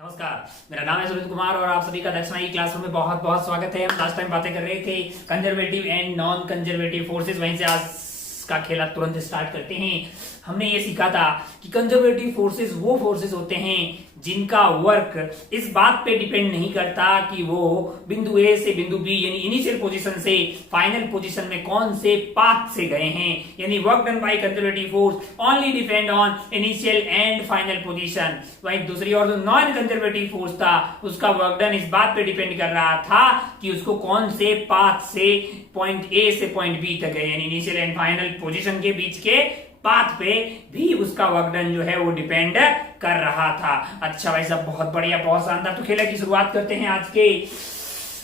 नमस्कार, मेरा नाम है सुरेंद्र कुमार और आप सभी का दक्षिणा की क्लासरूम में बहुत बहुत स्वागत है। हम लास्ट टाइम बातें कर रहे थे conservative and non conservative forces, वहीं से आज का खेला तुरंत स्टार्ट करते हैं। हमने ये सीखा था कि कंजर्वेटिव फोर्सेस वो फोर्सेस होते हैं जिनका वर्क इस बात पे डिपेंड नहीं करता कि वो बिंदु ए से बिंदु बी यानी इनिशियल पोजीशन से फाइनल पोजीशन में कौन से पाथ से गए हैं। यानी work done by conservative force only depend on initial and final position. वहीं दूसरी ओर जो नॉन कंजर्वेटिव फोर्स था उसका वर्क डन इस बात पे डिपेंड कर रहा था कि उसको कौन से पाथ से पॉइंट ए से पॉइंट बी तक गए, यानी इनिशियल एंड फाइनल पोजीशन के बीच के पाथ पे भी उसका वर्क डन जो है वो डिपेंड कर रहा था। अच्छा भाई साहब, बहुत बढ़िया, बहुत शानदार। तो खेल की शुरुआत करते हैं आज के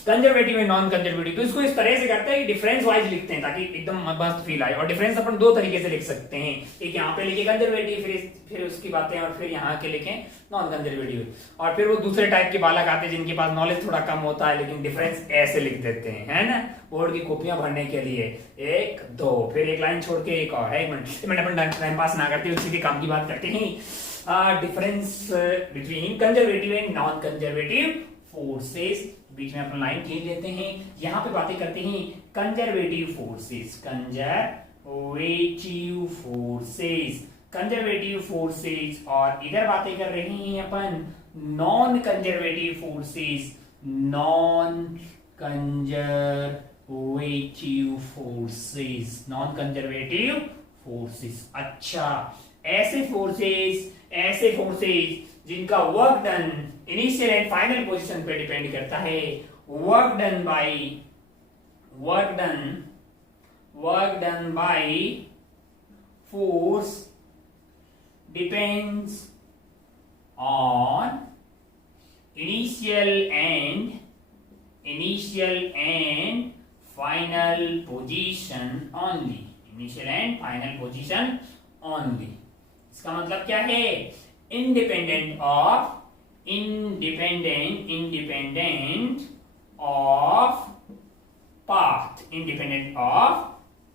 कंजर्वेटिव एंड नॉन कंजर्वेटिव। तो इसको इस तरह से करते हैं कि डिफरेंस वाइज लिखते हैं ताकि एकदम मस्त फील आए। और डिफरेंस अपन दो तरीके से लिख सकते हैं, एक यहाँ पे लिखे कंजर्वेटिव, फिर उसकी बातें, और फिर यहाँ के लिखें नॉन कंजर्वेटिव। और फिर वो दूसरे टाइप के बालक आते हैं जिनके पास नॉलेज थोड़ा कम होता है लेकिन डिफरेंस ऐसे लिख देते हैं, है ना, बोर्ड की कॉपियां भरने के लिए। एक दो, फिर एक लाइन छोड़ के एक और है। एक मिनट अपन टाइम पास ना करते, उसी के काम की बात करते हैं। Difference between conservative and non conservative forces. बीच में अपन लाइन खींच लेते हैं, यहां पे बातें करते हैं conservative forces. Conservative forces, conservative forces. और इधर बातें कर रहे हैं अपन non conservative forces, non conservative forces, non conservative forces. अच्छा, ऐसे फोर्सेस जिनका work done initial and final position पे डिपेंड करता है। Work done by force depends on initial and final position only, initial and final position only. इसका मतलब क्या है? Independent of path, independent of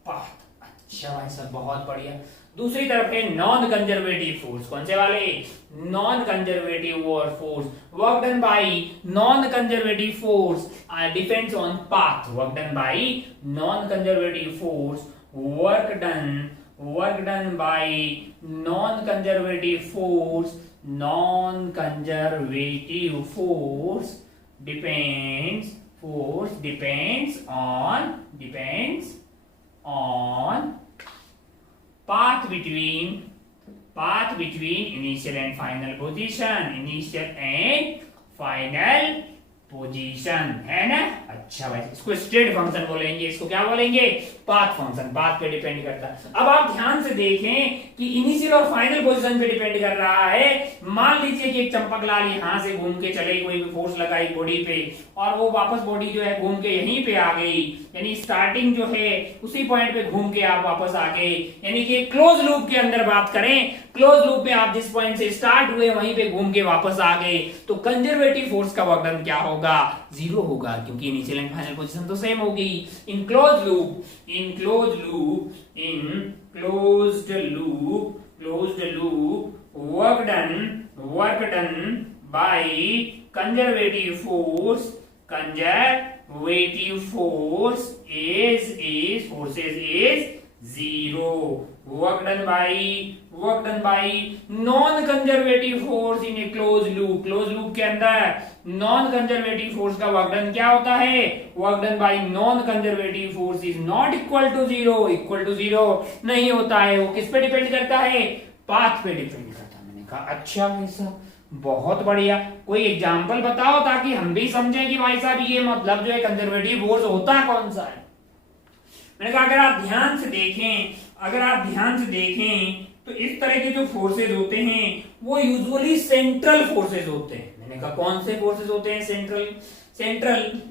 path. अच्छा भाई साहब, बहुत बढ़िया। दूसरी तरफ है नॉन कंजर्वेटिव फोर्स। कौन से वाले? Non conservative force. Work done by non conservative force depends on path. Work done by non conservative force, work done by non-conservative force depends on path between initial and final position, है ना। अच्छा भाई, इसको state function बोलेंगे, इसको क्या बोलेंगे? Path function. Path पे डिपेंड करता है। अब आप ध्यान से देखें कि इनिशियल और फाइनल पोजीशन पे डिपेंड कर रहा है। मान लीजिए कि एक चंपकलाल यहां से घूम के चले, कोई भी फोर्स लगाई बॉडी पे और वो वापस बॉडी जो है घूम के यहीं पे आ गई, यानी स्टार्टिंग जो है उसी पॉइंट पे घूम के आप वापस आ गए। यानी कि क्लोज लूप के अंदर बात करें, क्लोज लूप में आप जिस पॉइंट से स्टार्ट हुए वहीं पे घूम के वापस आ गए, तो कंजर्वेटिव फोर्स का वर्क डन क्या होगा? जीरो होगा, क्योंकि इनिशियल एंड फाइनल पोजीशन तो सेम होगी। In closed loop work done by conservative force is zero. Work done by non conservative force in a close loop के अंदर नॉन कंजर्वेटिव फोर्स का work done क्या होता है? Work done by non conservative force is not equal to zero नहीं होता है। वो किस पे डिपेंड करता है? पाथ पे डिपेंड करता है। मैंने कहा अच्छा भाई साहब, बहुत बढ़िया। कोई एग्जांपल बताओ ताकि हम भी समझें कि भाई साहब ये मतलब जो है कंजर्वेटिव फोर्स होता कौन सा है। मैंने कहा अगर आप ध्यान से देखें तो इस तरह के जो फोर्सेज होते हैं वो यूजुअली सेंट्रल फोर्सेज होते हैं। मैंने कहा कौन से फोर्सेज होते हैं? सेंट्रल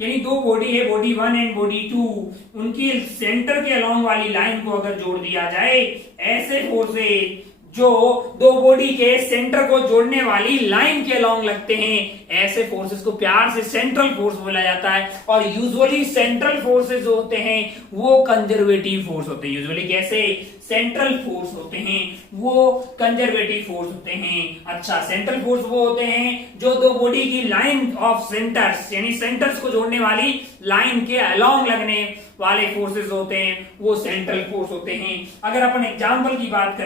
यानी दो बॉडी है, बॉडी 1 एंड बॉडी 2, उनकी सेंटर के अलोंग वाली लाइन को अगर जोड़ दिया जाए, ऐसे फोर्सेज जो दो बॉडी के सेंटर को जोड़ने वाली लाइन के अलोंग लगते हैं, ऐसे फोर्सेस को प्यार से सेंट्रल फोर्स बोला जाता है। और यूजुअली सेंट्रल फोर्सेस जो होते हैं वो कंजर्वेटिव फोर्स होते हैं। यूजुअली कैसे सेंट्रल फोर्स होते हैं वो कंजर्वेटिव फोर्स होते हैं। अच्छा, सेंट्रल फोर्स वो होते हैं जो दो बॉडी की लाइन ऑफ सेंटर्स यानी सेंटर्स को जोड़ने वाली लाइन के अलोंग लगने वाले फोर्सेस होते हैं, वो सेंट्रल फोर्स होते हैं। अगर अपन एग्जाम्पल की बात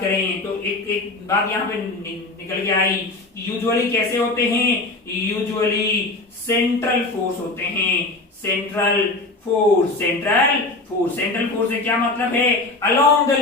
करें तो एक बात यहाँ पे निकल के आई, यूजुअली कैसे होते हैं, यूजुअली सेंट्रल फोर्स होते हैं। सेंट्रल फोर्स से क्या मतलब है, along the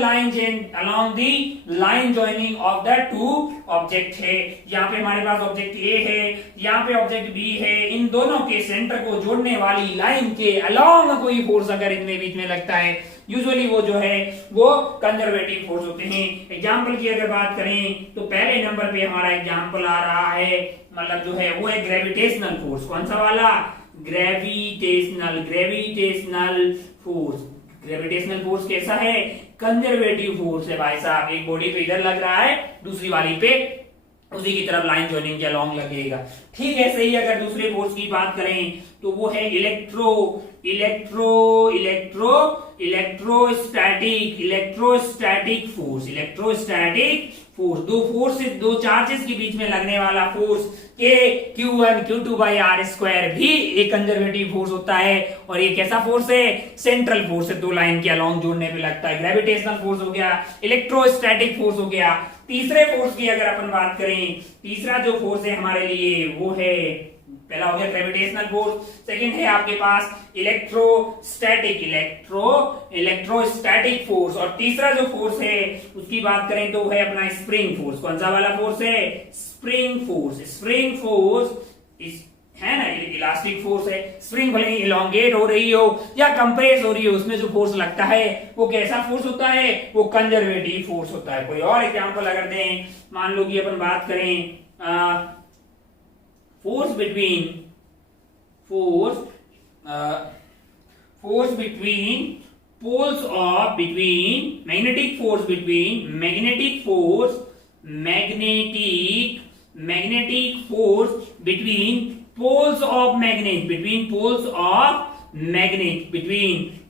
line joining of the two object है। यहाँ पे हमारे पास ऑब्जेक्ट ए है, यहाँ पे ऑब्जेक्ट बी है, इन दोनों के सेंटर को जोड़ने वाली लाइन के अलोंग कोई फोर्स अगर इनमें बीच में लगता है, यूजुअली वो जो है वो कंजर्वेटिव फोर्स होते हैं। एग्जाम्पल की अगर बात करें तो पहले नंबर पे हमारा एग्जाम्पल आ रहा है, मतलब जो है वो है ग्रेविटेशनल फोर्स। कौन सा वाला, ग्रेविटेशनल फोर्स। ग्रेविटेशनल फोर्स कैसा है, कंजर्वेटिव फोर्स है भाई साहब। एक बॉडी पे इधर लग रहा है, दूसरी वाली पे उसी की तरफ लाइन जॉइनिंग के अलोंग लगेगा। ठीक है, सही। अगर दूसरे फोर्स की बात करें तो वो है इलेक्ट्रोस्टैटिक फोर्स। दो चार्जेस के बीच में लगने वाला फोर्स के Q1 Q2/r² भी एक कंजर्वेटिव फोर्स होता है। और ये कैसा फोर्स है, सेंट्रल फोर्स है, दो लाइन के अलोंग जोड़ने पे लगता है। ग्रेविटेशनल फोर्स हो गया, इलेक्ट्रोस्टैटिक फोर्स हो गया। तीसरे फोर्स की अगर अपन बात करें, तीसरा जो फोर्स है हमारे लिए वो है, पहला हो गया ग्रेविटेशनल फोर्स, सेकंड है आपके पास इलेक्ट्रोस्टैटिक फोर्स, और तीसरा जो फोर्स है उसकी बात करें तो वो है अपना स्प्रिंग फोर्स। कौन सा वाला फोर्स है, स्प्रिंग फोर्स है ना, इलास्टिक फोर्स है। स्प्रिंग भले ही इलोंगेट हो रही हो या कंप्रेस हो रही हो, उसमें जो फोर्स लगता है वो कैसा फोर्स होता है, वो कंजर्वेटिव फोर्स होता है। कोई और एग्जांपल अगर दें, मान लो कि अपन बात करें force between poles of magnetic force between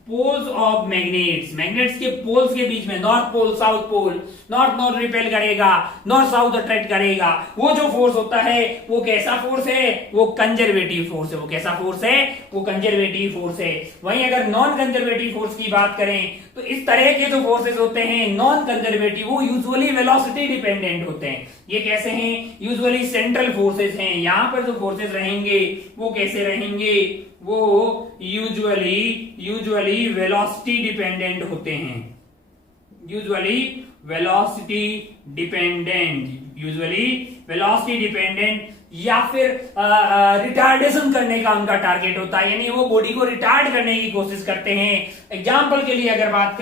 poles of magnet, magnets के पोल्स के बीच में, north pole south pole, north repel करेगा, नॉर्थ साउथ अट्रैक्ट करेगा, वो जो फोर्स होता है वो कैसा फोर्स है, वो कंजर्वेटिव फोर्स है। वो कैसा फोर्स है, वो कंजर्वेटिव फोर्स है। वहीं अगर नॉन कंजर्वेटिव फोर्स की बात करें तो इस तरह के जो फोर्सेस होते हैं नॉन कंजर्वेटिव, वो यूजुअली वेलोसिटी डिपेंडेंट होते हैं। ये कैसे हैं, यूजुअली सेंट्रल फोर्सेस हैं। यहां पर जो फोर्सेस रहेंगे वो कैसे रहेंगे, वो यूजुअली वेलोसिटी डिपेंडेंट होते हैं। यूजुअली वेलोसिटी डिपेंडेंट या फिर रिटार्डेशन करने का उनका टारगेट होता है, यानी वो बॉडी को रिटार्ड करने की कोशिश करते हैं। एग्जाम्पल के लिए अगर बात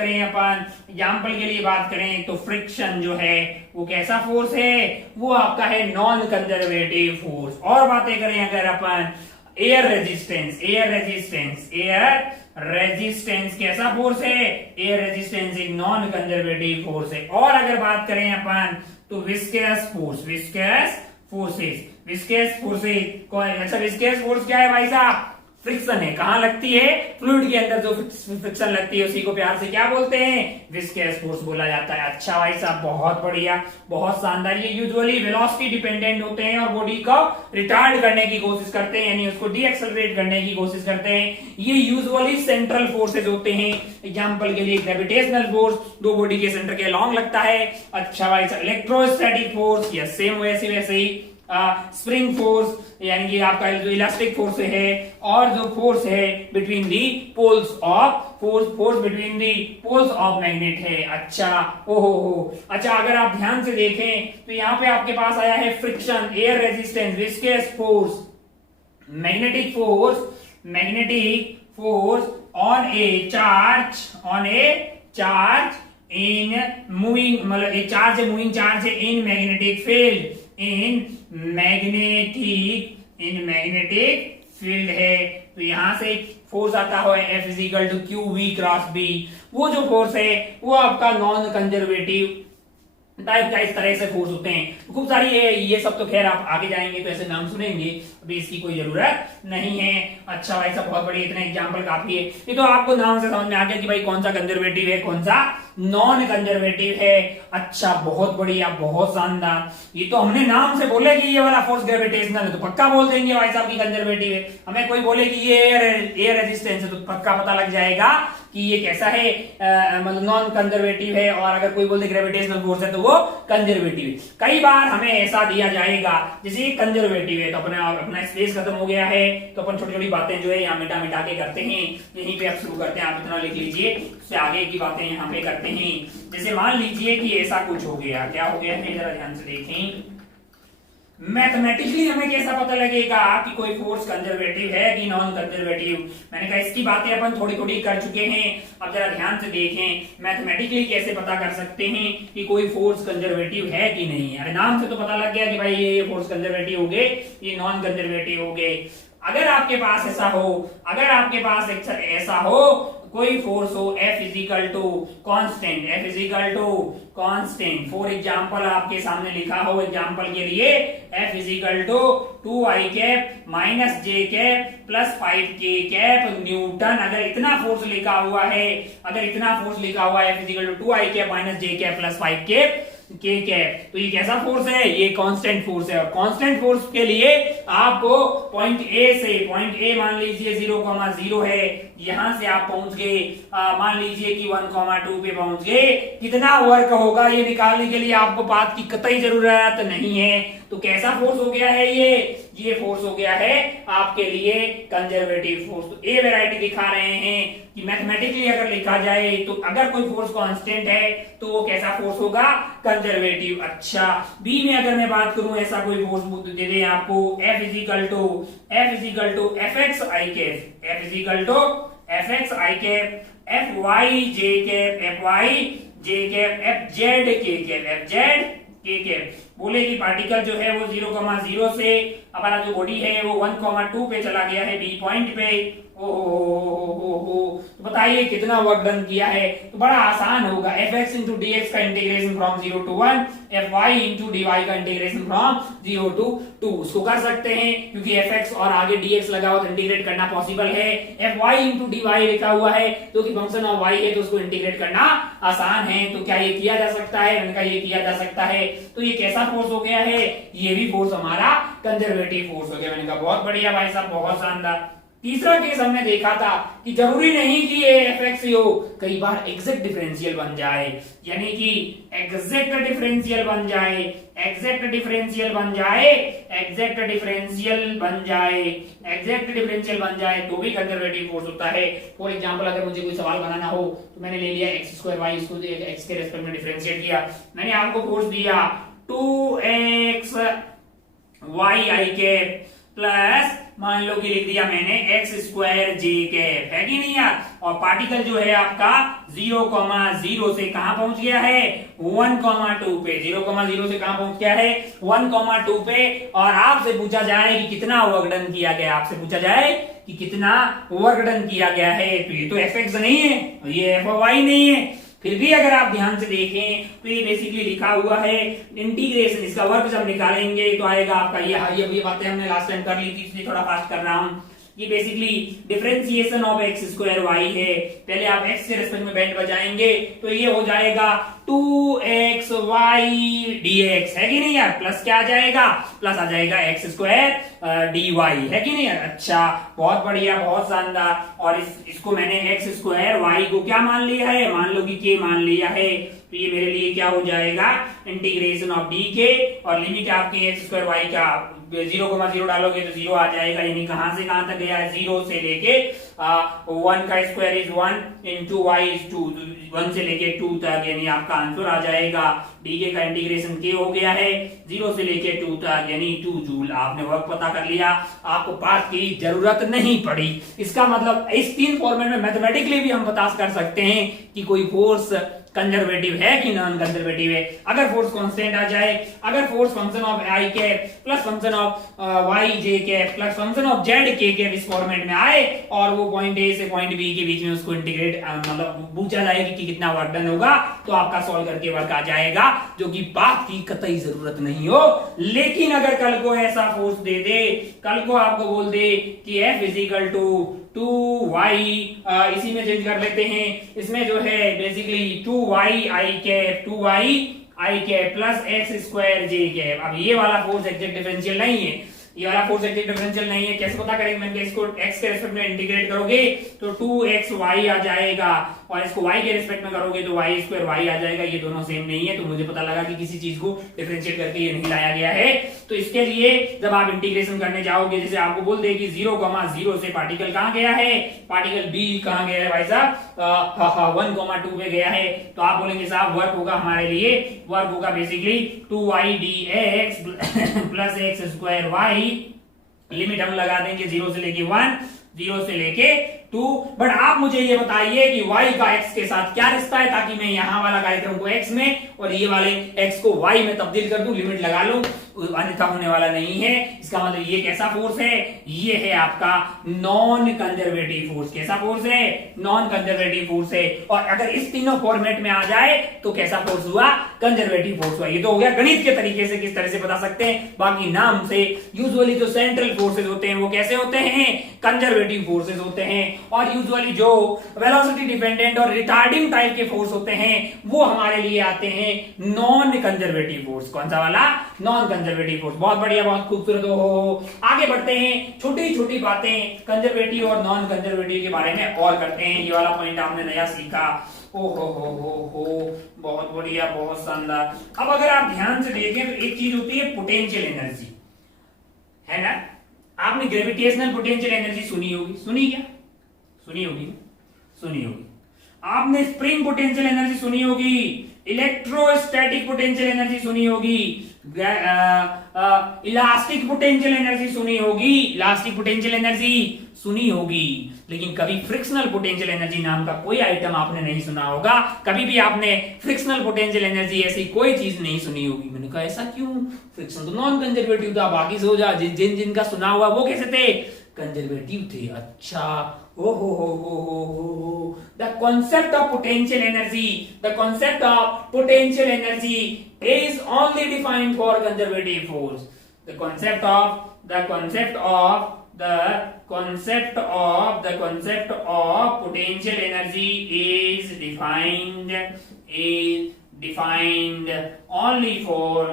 करें तो फ्रिक्शन जो है वो कैसा फोर्स है, वो आपका है नॉन कंजर्वेटिव फोर्स। और बातें करें अगर अपन एयर रेजिस्टेंस कैसा फोर्स है, एयर रेजिस्टेंस एक नॉन कंजर्वेटिव फोर्स है। और अगर बात करें अपन तो विस्कस फोर्स क्या है भाई साहब, फ्रिक्शन है। कहां लगती है, फ्लूइड के अंदर जो फ्रिक्शन लगती है उसी को प्यार से क्या बोलते हैं, विस्कस फोर्स बोला जाता है। अच्छा भाई साहब, बहुत बढ़िया, बहुत शानदार। ये यूजुअली वेलोसिटी डिपेंडेंट होते हैं और बॉडी को रिटार्ड करने की कोशिश करते हैं, यानी उसको डीएक्सेलरेट करने की कोशिश करते हैं। ये यूजुअली सेंट्रल फोर्सेज होते हैं। एग्जाम्पल के लिए ग्रेविटेशनल फोर्स दो बॉडी के सेंटर के अलोंग लगता है। अच्छा भाई साहब, इलेक्ट्रोस्टैटिक फोर्स, यस सेम वैसे ही स्प्रिंग फोर्स यानी कि आपका जो इलास्टिक फोर्स है, और जो फोर्स है between the poles of magnet है। अच्छा, अच्छा, अगर आप ध्यान से देखें तो यहाँ पे आपके पास आया है friction, air resistance, viscous force, magnetic force on A charge in moving, मतलब एक चार्ज है, मूविंग चार्ज है इन मैग्नेटिक फील्ड है। तो यहां से फोर्स आता है F = QV × B। वो जो फोर्स है वो आपका नॉन कंजर्वेटिव टाइप का इस तरह से फोर्स होते हैं। खूब सारी ये सब तो खैर आप आगे जाएंगे तो ऐसे नाम सुनेंगे, अभी इसकी कोई जरूरत नहीं है। अच्छा भाई साहब बहुत बढ़िया, इतना एग्जांपल काफी है। ये तो आपको नाम से समझ में आ गया कि भाई कौन सा कंजर्वेटिव है, कौन सा नॉन कंजर्वेटिव है। अच्छा बहुत बढ़िया, बहुत शानदार। ये तो हमने नाम से बोले कि ये वाला फोर्स ग्रेविटेशनल है तो पक्का बोल देंगे भाई साहब की कंजर्वेटिव है। हमें कोई बोले कि ये एयर रेजिस्टेंस है तो पक्का पता लग जाएगा कि ये कैसा है, मतलब नॉन कंजर्वेटिव है। और अगर कोई बोलते ग्रेविटेशनल फोर्स है तो वो कंजर्वेटिव है। कई बार हमें ऐसा दिया जाएगा जैसे ये कंजर्वेटिव है तो अपना स्पेस खत्म हो गया है तो अपन छोटी छोटी बातें जो है यहाँ मिटा मिटा के करते हैं। यहीं पे आप शुरू करते हैं, आप इतना लिख लीजिए, उससे आगे की बातें यहाँ पे करते हैं। जैसे मान लीजिए कि ऐसा कुछ हो गया, क्या हो गया है जरा ध्यान से देखें। मैथमेटिकली हमें कैसा पता लगेगा कि कोई फोर्स कंजर्वेटिव है कि नॉन कंजर्वेटिव। मैंने कहा इसकी बातें अपन थोड़ी थोड़ी कर चुके हैं, अब जरा ध्यान से देखें मैथमेटिकली कैसे पता कर सकते हैं कि कोई फोर्स कंजर्वेटिव है कि नहीं है। अरे नाम से तो पता लग गया कि भाई ये फोर्स कंजर्वेटिव हो गए, ये नॉन कंजर्वेटिव हो गए। अगर आपके पास ऐसा हो, अगर आपके पास ऐसा हो कोई फोर्स हो F is equal to constant, F is equal to constant, for example आपके सामने लिखा हो एग्जाम्पल के लिए F is equal to 2i cap minus J cap plus 5k cap newton. अगर इतना फोर्स लिखा हुआ है, अगर इतना फोर्स लिखा हुआ है F is equal to 2i cap minus J cap plus 5k K cap, तो ये कैसा फोर्स है, ये कांस्टेंट फोर्स है। और कांस्टेंट फोर्स के लिए आपको पॉइंट ए से, पॉइंट ए मान लीजिए 0,0 है, यहां से आप पहुंच गए, मान लीजिए कि 1,2 पे पहुंच गए, कितना वर्क होगा ये निकालने के लिए आपको बात की कतई जरूरत नहीं है। तो कैसा फोर्स हो गया है ये फोर्स हो गया है आपके लिए कंजर्वेटिव फोर्स। तो ए वैरायटी दिखा रहे हैं कि मैथमेटिकली अगर लिखा जाए तो अगर कोई फोर्स कांस्टेंट है तो वो कैसा फोर्स होगा, कंजर्वेटिव। अच्छा बी में अगर मैं बात करूं ऐसा कोई फोर्स दे दे आपको F is equal to F X I cap, F is equal to F X I cap, F Y J cap, F Y J cap, F Z K cap, F Z K cap. बोले कि particle जो है वो 0,0 से हमारा जो body है वो 1,2 पे चला गया है बी पॉइंट पे। ओ तो बताइए कितना वर्क डन किया है। तो बड़ा आसान होगा, F X into D X का integration from 0 to 1, F Y into D Y का इंटीग्रेशन फ्रॉम 0 to 2। उसको कर सकते हैं क्योंकि एफ एक्स और आगे डी एक्स लगा हुआ तो इंटीग्रेट करना पॉसिबल है। F Y into D Y लिखा हुआ है तो कि फंक्शन ऑफ वाई है तो उसको इंटीग्रेट करना आसान है। तो क्या ये किया जा सकता है, मैंने कहा ये किया जा सकता है। तो ये कैसा फोर्स हो गया है, ये भी फोर्स हमारा कंजर्वेटिव फोर्स हो गया। मैंने कहा बहुत बढ़िया भाई साहब, बहुत शानदार। तीसरा केस हमने देखा था कि जरूरी नहीं कि ये एफ एक्स ही हो, कई बार एग्जैक्ट डिफरेंशियल बन जाए, यानी कि एग्जैक्ट डिफरेंशियल बन जाए, एग्जैक्ट डिफरेंशियल बन जाए, एग्जैक्ट डिफरेंशियल बन जाए, एग्जैक्ट डिफरेंशियल बन जाए तो भी कंजर्वेटिव फोर्स होता है। फॉर एग्जांपल अगर मुझे कोई सवाल बनाना हो तो मैंने ले लिया एक्स स्क्वायर वाई, इसको एक्स के रेस्पेक्ट में डिफरेंशिएट किया, मैंने आपको फोर्स दिया 2x वाई आई कैप प्लस मान लो कि लिख दिया मैंने एक्स स्क्वायर जे कैप, है कि नहीं यार। और पार्टिकल जो है आपका 0,0 से कहां पहुंच गया है, 1,2 पे। 0,0 से कहां पहुंच गया है, 1,2 पे। और आपसे पूछा जाए कि कितना वर्क डन किया गया, आपसे पूछा जाए कि कितना वर्क डन किया गया है, तो ये तो एफ एक्स नहीं है, ये एफ वाई नहीं है। फिर भी अगर आप ध्यान से देखें तो ये बेसिकली लिखा हुआ है इंटीग्रेशन, इसका वर्क जब निकालेंगे तो आएगा आपका ये बातें हमने लास्ट टाइम कर ली थी इसलिए थोड़ा फास्ट कर रहा हूं। ये basically differentiation of X square Y है। पहले आप एक्स के रेस्पेक्ट में बैंड बजाएंगे तो ये हो जाएगा 2x y dx, है कि नहीं यार। प्लस क्या आ जाएगा, प्लस आ जाएगा एक्स स्क्वायर dy, है कि नहीं यार। अच्छा बहुत बढ़िया, बहुत शानदार। और इसको मैंने एक्स स्क्वायर वाई को क्या मान लिया है, मान लो कि k मान लिया है, तो ये मेरे लिए क्या हो जाएगा, इंटीग्रेशन ऑफ डी के। और लिमिट आपके एक्स स्क्वायर वाई का 0,0 डालोगे तो 0 आ जाएगा, यानी कहां से कहां तक गया है, 0 से लेके 1 का square is 1 into Y is 2, 1 से लेके 2 तक, यानी आपका आंसर आ जाएगा डीके का इंटीग्रेशन के हो गया है 0 से लेके 2 तक, यानी 2 जूल। आपने वर्क पता कर लिया, आपको पार्ट की जरूरत नहीं पड़ी। इसका मतलब इस 3 फॉर्मेट में मैथमेटिकली भी हम बता कर सकते हैं कि कोई फोर्स कंजर्वेटिव है कि नॉन कंजर्वेटिव है। अगर फोर्स कांस्टेंट आ जाए, अगर फोर्स फंक्शन ऑफ आई के प्लस फंक्शन ऑफ वाई जे के प्लस फंक्शन ऑफ जेड के इस फॉर्मेट में आए और वो पॉइंट ए से पॉइंट बी के बीच में उसको इंटीग्रेट मतलब पूछा जाएगा कि कितना वर्क डन होगा, तो आपका सॉल्व करके वर्क आ जाएगा जो कि बात की कतई जरूरत नहीं हो। लेकिन अगर कल को ऐसा फोर्स दे दे, कल को आपको बोल दे कि F इजिकल टू 2y, इसी में चेंज कर लेते हैं, इसमें जो है basically 2y i cap 2y i cap plus x square J cap. अब ये वाला फोर्स एग्जैक्ट डिफरेंशियल नहीं है, ये वाला फोर्स एग्जैक्ट डिफरेंशियल नहीं है। कैसे पता करेंगे? मैंने इसको x के रिस्पेक्ट में इंटीग्रेट करोगे तो 2xy आ जाएगा, और इसको y के रिस्पेक्ट में करोगे तो y स्क्वायर y आ जाएगा। ये दोनों सेम नहीं है, तो मुझे पता लगा कि किसी चीज को डिफरेंशिएट करके ये नहीं लाया गया है। तो इसके लिए जब आप इंटीग्रेशन करने जाओगे, जैसे आपको बोल दे कि 0,0 से पार्टिकल कहां गया है, पार्टिकल b कहां गया है भाई साहब, 1,2 पे गया है, तो आप बोलेंगे साहब वर्क होगा हमारे लिए, वर्क होगा basically 2y dx plus x square y, limit हम लगा देंगे 0 से लेके 1, 0 से लेके 2। बट आप मुझे ये बताइए कि y का x के साथ क्या रिश्ता है, ताकि मैं यहां वाला कार्यक्रम को x में और ये वाले x को y में तब्दील कर दूं, लिमिट लगा लूं, अन्यथा होने वाला नहीं है। इसका मतलब ये कैसा फोर्स है, ये है आपका नॉन कंजर्वेटिव फोर्स। कैसा फोर्स है? नॉन कंजर्वेटिव फोर्स है। और अगर इस तीनों फॉर्मेट में आ जाए तो कैसा फोर्स हुआ? कंजर्वेटिव फोर्स हुआ। ये तो हो गया गणित के तरीके से किस तरह से बता सकते हैं। बाकी नाम से यूजुअली जो सेंट्रल फोर्सेज होते हैं वो कैसे होते हैं? कंजर्वेटिव फोर्सेज होते हैं। और यूजुअली जो वेलोसिटी डिपेंडेंट और रिटार्डिंग टाइप के फोर्स होते हैं वो हमारे लिए आते हैं नॉन कंजर्वेटिव फोर्स। कौन सा वाला? Non conservative force. बहुत बढ़िया, बहुत खूबसूरत। हो आगे बढ़ते हैं, छोटी छोटी बातें कंजर्वेटिव और नॉन कंजर्वेटिव के बारे में और करते हैं। ये वाला पॉइंट आपने नया सीखा, ओ हो, बहुत बढ़िया, बहुत शानदार। अब अगर आप ध्यान से देखें तो एक चीज होती है पोटेंशियल एनर्जी, है ना? आपने ग्रेविटेशनल पोटेंशियल एनर्जी सुनी होगी, सुनी क्या? सुनी होगी, सुनी होगी। आपने स्प्रिंग पोटेंशियल एनर्जी सुनी होगी, इलेक्ट्रोस्टैटिक पोटेंशियल एनर्जी सुनी होगी, इलास्टिक पोटेंशियल एनर्जी सुनी होगी, इलास्टिक पोटेंशियल एनर्जी सुनी होगी। लेकिन कभी फ्रिक्शनल पोटेंशियल एनर्जी नाम का कोई आइटम आपने नहीं सुना होगा। कभी भी आपने फ्रिक्शनल पोटेंशियल एनर्जी ऐसी कोई चीज नहीं सुनी होगी। मैंने कहा ऐसा क्यों? फ्रिक्शन तो नॉन कंजर्वेटिव था, बाकी से हो जा। जिनका सुना हुआ वो कैसे थे? कंजर्वेटिव थे। अच्छा, ओ हो। The concept of potential energy, the concept of potential energy is only defined for conservative force. The concept of potential energy is defined only for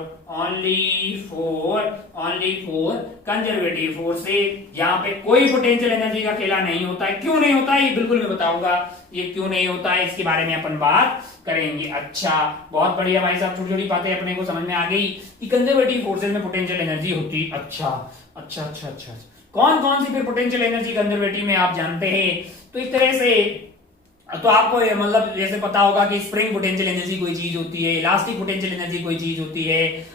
conservative force से। यहाँ पे कोई पोटेंशियल एनर्जी का खेला नहीं होता है। क्यों नहीं होता है ये बिल्कुल मैं बताऊंगा, ये क्यों नहीं होता है इसके बारे में अपन बात करेंगे। अच्छा, बहुत बढ़िया भाई साहब, छोटी छोटी बातें अपने को समझ में आ गई कि कंजर्वेटिव फोर्सेज में पोटेंशियल एनर्जी होती। अच्छा, कौन कौन सी फिर पोटेंशियल एनर्जी कंजर्वेटिव में आप जानते हैं? तो एक तरह से तो आपको मतलब जैसे पता होगा कि स्प्रिंग पोटेंशियल एनर्जी कोई चीज होती है, इलास्टिक पोटेंशियल एनर्जी कोई चीज होती है,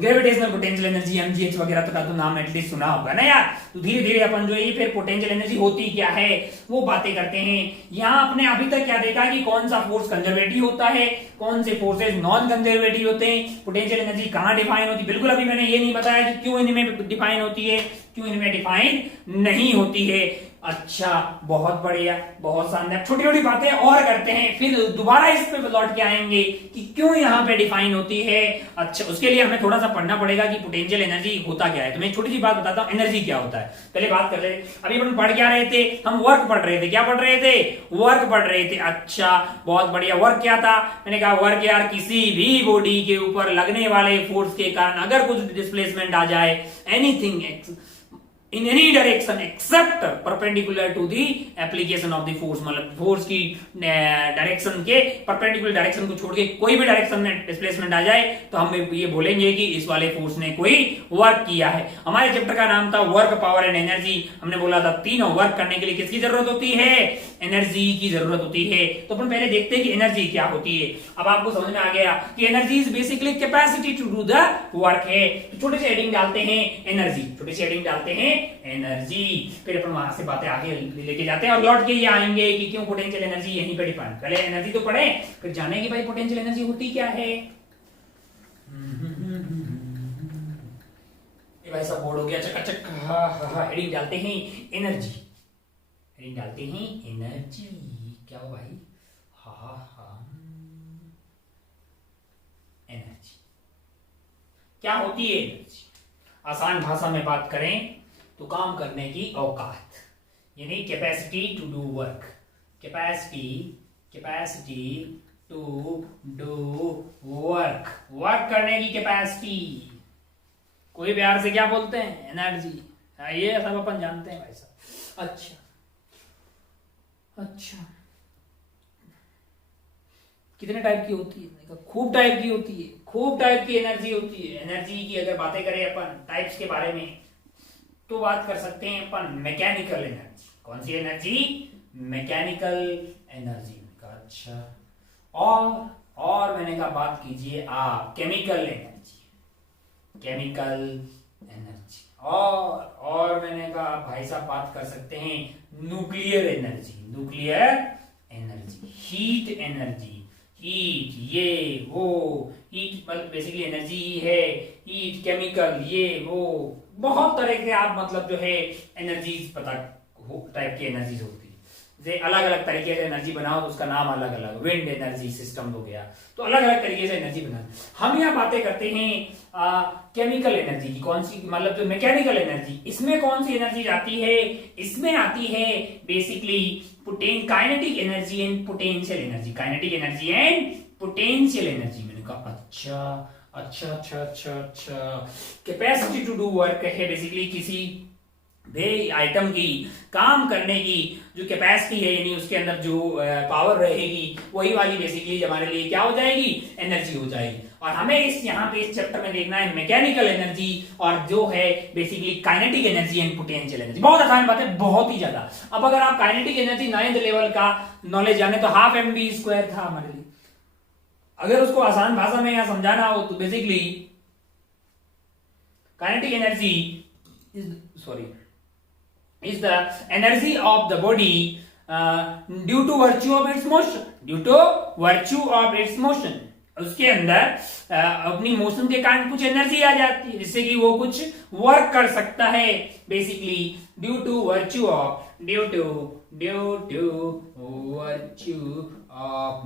ग्रेविटेशनल पोटेंशियल एनर्जी mgh वगैरह का तो नाम एटलीस्ट सुना होगा ना यार। तो धीरे धीरे अपन जो है फिर पोटेंशियल एनर्जी होती क्या है वो बातें करते हैं। यहाँ आपने अभी तक क्या देखा कि कौन सा फोर्स कंजर्वेटिव होता है, कौन से फोर्सेज नॉन कंजर्वेटिव होते हैं, पोटेंशियल एनर्जी कहाँ डिफाइन होती है। बिल्कुल अभी मैंने ये नहीं बताया कि क्यों इनमें डिफाइन होती है, क्यों इनमें डिफाइन नहीं होती है। अच्छा, बहुत बढ़िया, बहुत शानदार। छोटी छोटी बातें और करते हैं, फिर दोबारा इस पे लौट के आएंगे कि क्यों यहाँ पे डिफाइन होती है। अच्छा, उसके लिए हमें थोड़ा सा पढ़ना पड़ेगा कि पोटेंशियल एनर्जी होता क्या है। तो मैं छोटी सी बात बताता हूँ, एनर्जी क्या होता है। पहले बात कर रहे, अभी अपन पढ़ क्या रहे थे? हम वर्क पढ़ रहे थे। क्या पढ़ रहे थे? वर्क पढ़ रहे थे। अच्छा, बहुत बढ़िया। वर्क क्या था? मैंने कहा वर्क यार किसी भी बॉडी के ऊपर लगने वाले फोर्स के कारण अगर कुछ डिस्प्लेसमेंट आ जाए, anything in any direction except perpendicular to the application of the force, मतलब फोर्स की डायरेक्शन के परपेंडिकुलर डायरेक्शन को छोड़ के कोई भी डायरेक्शन में डिस्प्लेसमेंट आ जाए तो हम ये बोलेंगे कि इस वाले फोर्स ने कोई वर्क किया है। हमारे चैप्टर का नाम था वर्क, पावर एंड एनर्जी। हमने बोला था तीनों वर्क करने के लिए किसकी जरूरत होती है? एनर्जी की जरूरत होती है। तो अपन पहले देखते हैं कि एनर्जी क्या होती है। अब आपको समझ में आ गया कि energy is basically capacity to do the work है। तो छोटे से हेडिंग डालते हैं एनर्जी, छोटे से हेडिंग डालते हैं एनर्जी, फिर अपन वहां से बातें आगे लेके जाते हैं और लौट के ये आएंगे कि क्यों पोटेंशियल एनर्जी यहीं पे डिपेंड। पहले एनर्जी तो पढ़े, फिर जाने की भाई पोटेंशियल एनर्जी होती क्या है। ये भाई सब बोर्ड हो गया चकाचक। हेडिंग डालते हैं एनर्जी, हेडिंग डालते हैं एनर्जी। क्या हो भाई? क्या होती है एनर्जी? आसान भाषा में बात करें तो काम करने की औकात, यानी capacity to do work, capacity to do work, work करने की कैपेसिटी। कोई प्यार से क्या बोलते हैं? एनर्जी। ये सब अपन जानते हैं भाई साहब। अच्छा, कितने टाइप की होती है? खूब टाइप की होती है, खूब टाइप की एनर्जी होती है। एनर्जी की अगर बातें करें अपन टाइप्स के बारे में तो बात कर सकते हैं अपन मैकेनिकल एनर्जी। कौन सी एनर्जी? Mechanical energy. अच्छा, और मैंने कहा बात कीजिए आप केमिकल एनर्जी, और मैंने कहा भाई साहब बात कर सकते हैं न्यूक्लियर एनर्जी, हीट एनर्जी, ये वो, हीट मतलब बेसिकली एनर्जी ही है, हीट, केमिकल, ये वो, बहुत तरह के आप मतलब जो है एनर्जीज पता टाइप की एनर्जीज होती है। जैसे अलग अलग तरीके से एनर्जी बनाओ तो उसका नाम अलग अलग, विंड एनर्जी सिस्टम हो गया, तो अलग अलग तरीके से एनर्जी बना। हम यहाँ बातें करते हैं केमिकल एनर्जी की। कौन सी? मतलब जो मैकेनिकल एनर्जी, इसमें कौन सी एनर्जी आती है? इसमें आती है basically kinetic energy and potential energy, मैंने कहा अच्छा। कैपेसिटी टू डू वर्क है बेसिकली किसी भी आइटम की काम करने की जो कैपेसिटी है, यानी उसके अंदर जो पावर रहेगी वही वाली बेसिकली हमारे लिए क्या हो जाएगी? एनर्जी हो जाएगी। और हमें यहाँ पे इस चैप्टर में देखना है मैकेनिकल एनर्जी और जो है basically kinetic energy and potential energy. बहुत आसान बात है, बहुत ही ज्यादा। अब अगर आप काइनेटिक एनर्जी 9th लेवल का नॉलेज जाने तो ½ mv² था हमारे लिए। अगर उसको आसान भाषा में यहाँ समझाना हो तो basically kinetic energy is the energy of the body due to virtue of its motion, उसके अंदर अपनी मोशन के कारण कुछ एनर्जी आ जाती है जिससे कि वो कुछ वर्क कर सकता है basically due to virtue of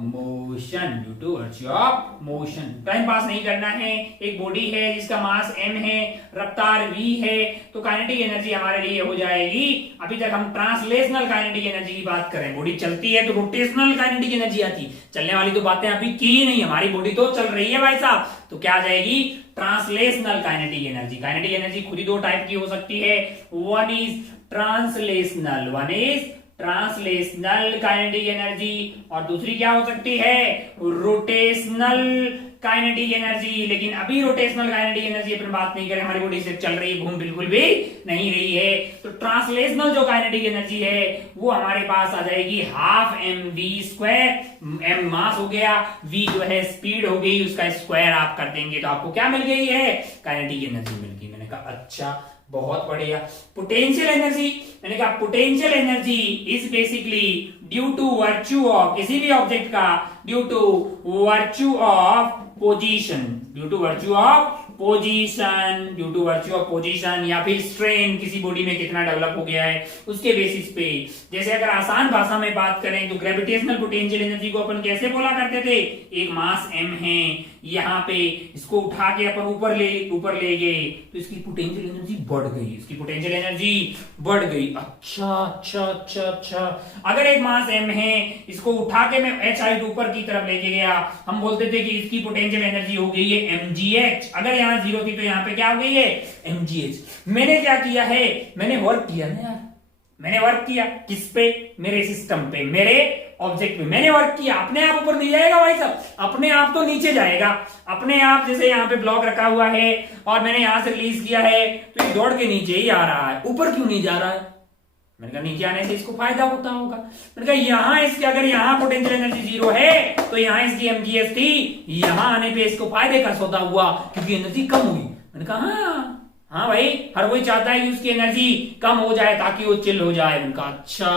motion. Time pass नहीं करना है। एक बॉडी है जिसका मास m है, रफ्तार v है, तो काइनेटिक एनर्जी हमारे लिए हो जाएगी। अभी तक हम ट्रांसलेशनल काइनेटिक एनर्जी की बात करें। बॉडी चलती है तो रोटेशनल काइनेटिक एनर्जी आती है। चलने वाली तो बातें अभी की ही नहीं, हमारी बॉडी तो चल रही है भाई साहब, तो क्या आ जाएगी? Translational kinetic energy. Kinetic energy खुद ही दो टाइप की हो सकती है। One is translational kinetic energy और दूसरी क्या हो सकती है? Rotational kinetic energy. लेकिन अभी रोटेशनल काइनेटिक एनर्जी अपन बात नहीं करें, हमारी बॉडी सिर्फ चल रही है, घूम बिल्कुल भी नहीं रही है। तो ट्रांसलेशनल जो काइनेटिक एनर्जी है वो हमारे पास आ जाएगी ½ mv²। m मास हो गया, v जो है स्पीड हो गई, उसका स्क्वायर आप कर देंगे तो आपको क्या मिल गई है? काइनेटिक एनर्जी मिल गई। मैंने कहा अच्छा, बहुत बढ़िया। पोटेंशियल एनर्जी, मैंने कहा potential energy is basically due to virtue of किसी भी ऑब्जेक्ट का, due to virtue of position या फिर स्ट्रेन किसी बॉडी में कितना डेवलप हो गया है उसके बेसिस पे। जैसे अगर आसान भाषा में बात करें तो ग्रेविटेशनल पोटेंशियल एनर्जी को अपन कैसे बोला करते थे? एक मास m है, यहाँ पे इसको उठा के अपन ऊपर ले गए तो इसकी पोटेंशियल एनर्जी बढ़ गई। अच्छा। अगर एक मास m है, इसको उठा के मैं h हाइट ऊपर की तरफ लेके गया, हम बोलते थे कि इसकी पोटेंशियल एनर्जी हो गई है mgh। अगर यहाँ 0 थी तो यहाँ पे क्या हो गई है? mgh। मैंने क्या किया है? मैंने वर्क किया ना यार, मैंने वर्क किया किस पे? मेरे सिस्टम पे, मेरे ऑब्जेक्ट पे मैंने वर्क किया। अपने आप ऊपर नहीं जाएगा भाई साहब, अपने आप तो नीचे जाएगा अपने आप। जैसे यहाँ पे ब्लॉक रखा हुआ है और मैंने यहां से रिलीज किया है तो ये दौड़ के नीचे ही आ रहा है, ऊपर क्यों नहीं जा रहा है? मैंने कहा नीचे आने से इसको फायदा होता होगा। मैंने कहा यहाँ इसके अगर यहाँ पोटेंशियल एनर्जी 0 है तो यहाँ इसकी mgh थी, यहाँ आने पे इसको फायदे का सौदा हुआ क्योंकि एनर्जी कम हुई। मैंने कहा हाँ भाई, हर कोई चाहता है कि उसकी एनर्जी कम हो जाए ताकि वो चिल हो जाए। उनका अच्छा,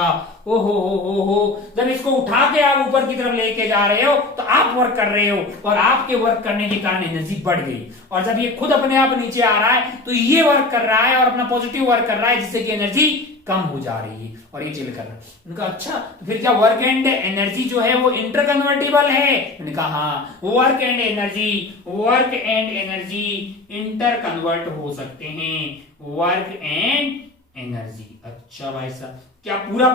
हो जब इसको उठा के आप ऊपर की तरफ लेके जा रहे हो तो आप वर्क कर रहे हो और आपके वर्क करने के कारण एनर्जी बढ़ गई। और जब ये खुद अपने आप नीचे आ रहा है तो ये वर्क कर रहा है और अपना पॉजिटिव वर्क कर रहा है जिससे कि एनर्जी कम हो जा रही है और ये चिल कर रहा है। उनका अच्छा, तो फिर क्या वर्क एंड एनर्जी जो है वो इंटर कन्वर्टिबल है? मैंने कहा हाँ, work and energy inter convert हो सकते हैं, वर्क एंड एनर्जी। अच्छा भाई साहब, क्या पूरा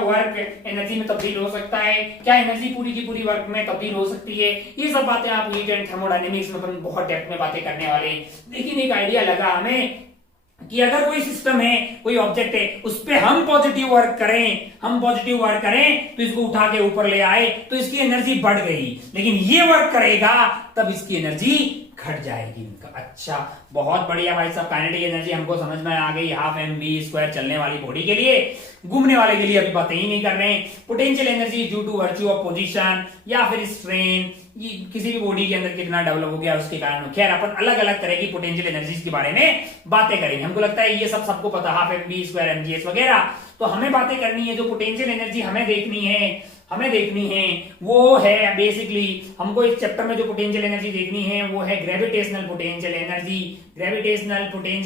वर्क एनर्जी में तब्दील हो सकता है? क्या एनर्जी पूरी की पूरी वर्क में तब्दील हो सकती है? ये सब बातें आप हीट एंड थर्मोडायनेमिक्स में अपन बहुत डेप्थ में बातें करने वाले हैं। लेकिन एक आइडिया लगा हमें कि अगर कोई सिस्टम है, कोई ऑब्जेक्ट है, उस पे हम पॉजिटिव वर्क करें तो इसको उठा के ऊपर ले आए तो इसकी एनर्जी बढ़ गई, लेकिन ये वर्क करेगा तब इसकी एनर्जी घट जाएगी इनका। अच्छा, बहुत बढ़िया भाई साहब, काइनेटिक एनर्जी हमको समझ में आ गई, हाफ mv² चलने वाली बॉडी के लिए, घूमने वाले के लिए अभी बातें ही नहीं कर रहे हैं। Potential energy due to virtue of position या फिर स्ट्रेन, ये किसी भी बॉडी के अंदर कितना डेवलप हो गया उसके कारण। खैर अपन अलग अलग तरह की पोटेंशियल एनर्जीज के बारे में बातें करेंगे। हमको लगता है ये सब सबको पता, हाफ mv² mgs वगैरह। तो हमें बातें करनी है, जो पोटेंशियल एनर्जी हमें देखनी है वो है बेसिकली, हमको इस चैप्टर में जो पोटेंशियल एनर्जी देखनी है वो है ग्रेविटेशनल पोटेंशियल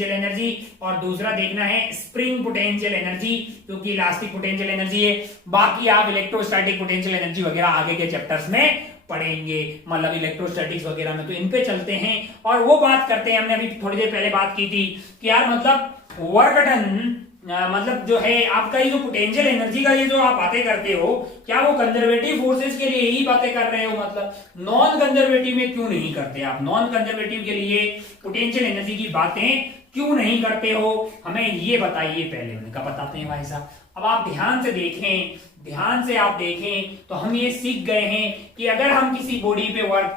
एनर्जी, और दूसरा देखना है स्प्रिंग पोटेंशियल एनर्जी जो कि इलास्टिक पोटेंशियल एनर्जी है। बाकी आप इलेक्ट्रोस्टैटिक पोटेंशियल एनर्जी वगैरह आगे के चैप्टर्स में पढ़ेंगे, मतलब इलेक्ट्रोस्टैटिक्स वगैरह में। तो इन पे चलते हैं और वो बात करते हैं। हमने अभी थोड़ी देर पहले बात की थी कि यार मतलब वर्क डन, मतलब जो है आपका ये जो पोटेंशियल एनर्जी का ये जो आप बातें करते हो, क्या वो कंजर्वेटिव फोर्सेस के लिए ही बातें कर रहे हो? मतलब नॉन कंजर्वेटिव में क्यों नहीं करते आप? नॉन कंजर्वेटिव के लिए पोटेंशियल एनर्जी की बातें क्यों नहीं करते हो? हमें ये बताइए पहले। मैंने कहा बताते हैं भाई साहब। अब आप ध्यान से देखें तो हम ये सीख गए हैं कि अगर हम किसी बॉडी पे वर्क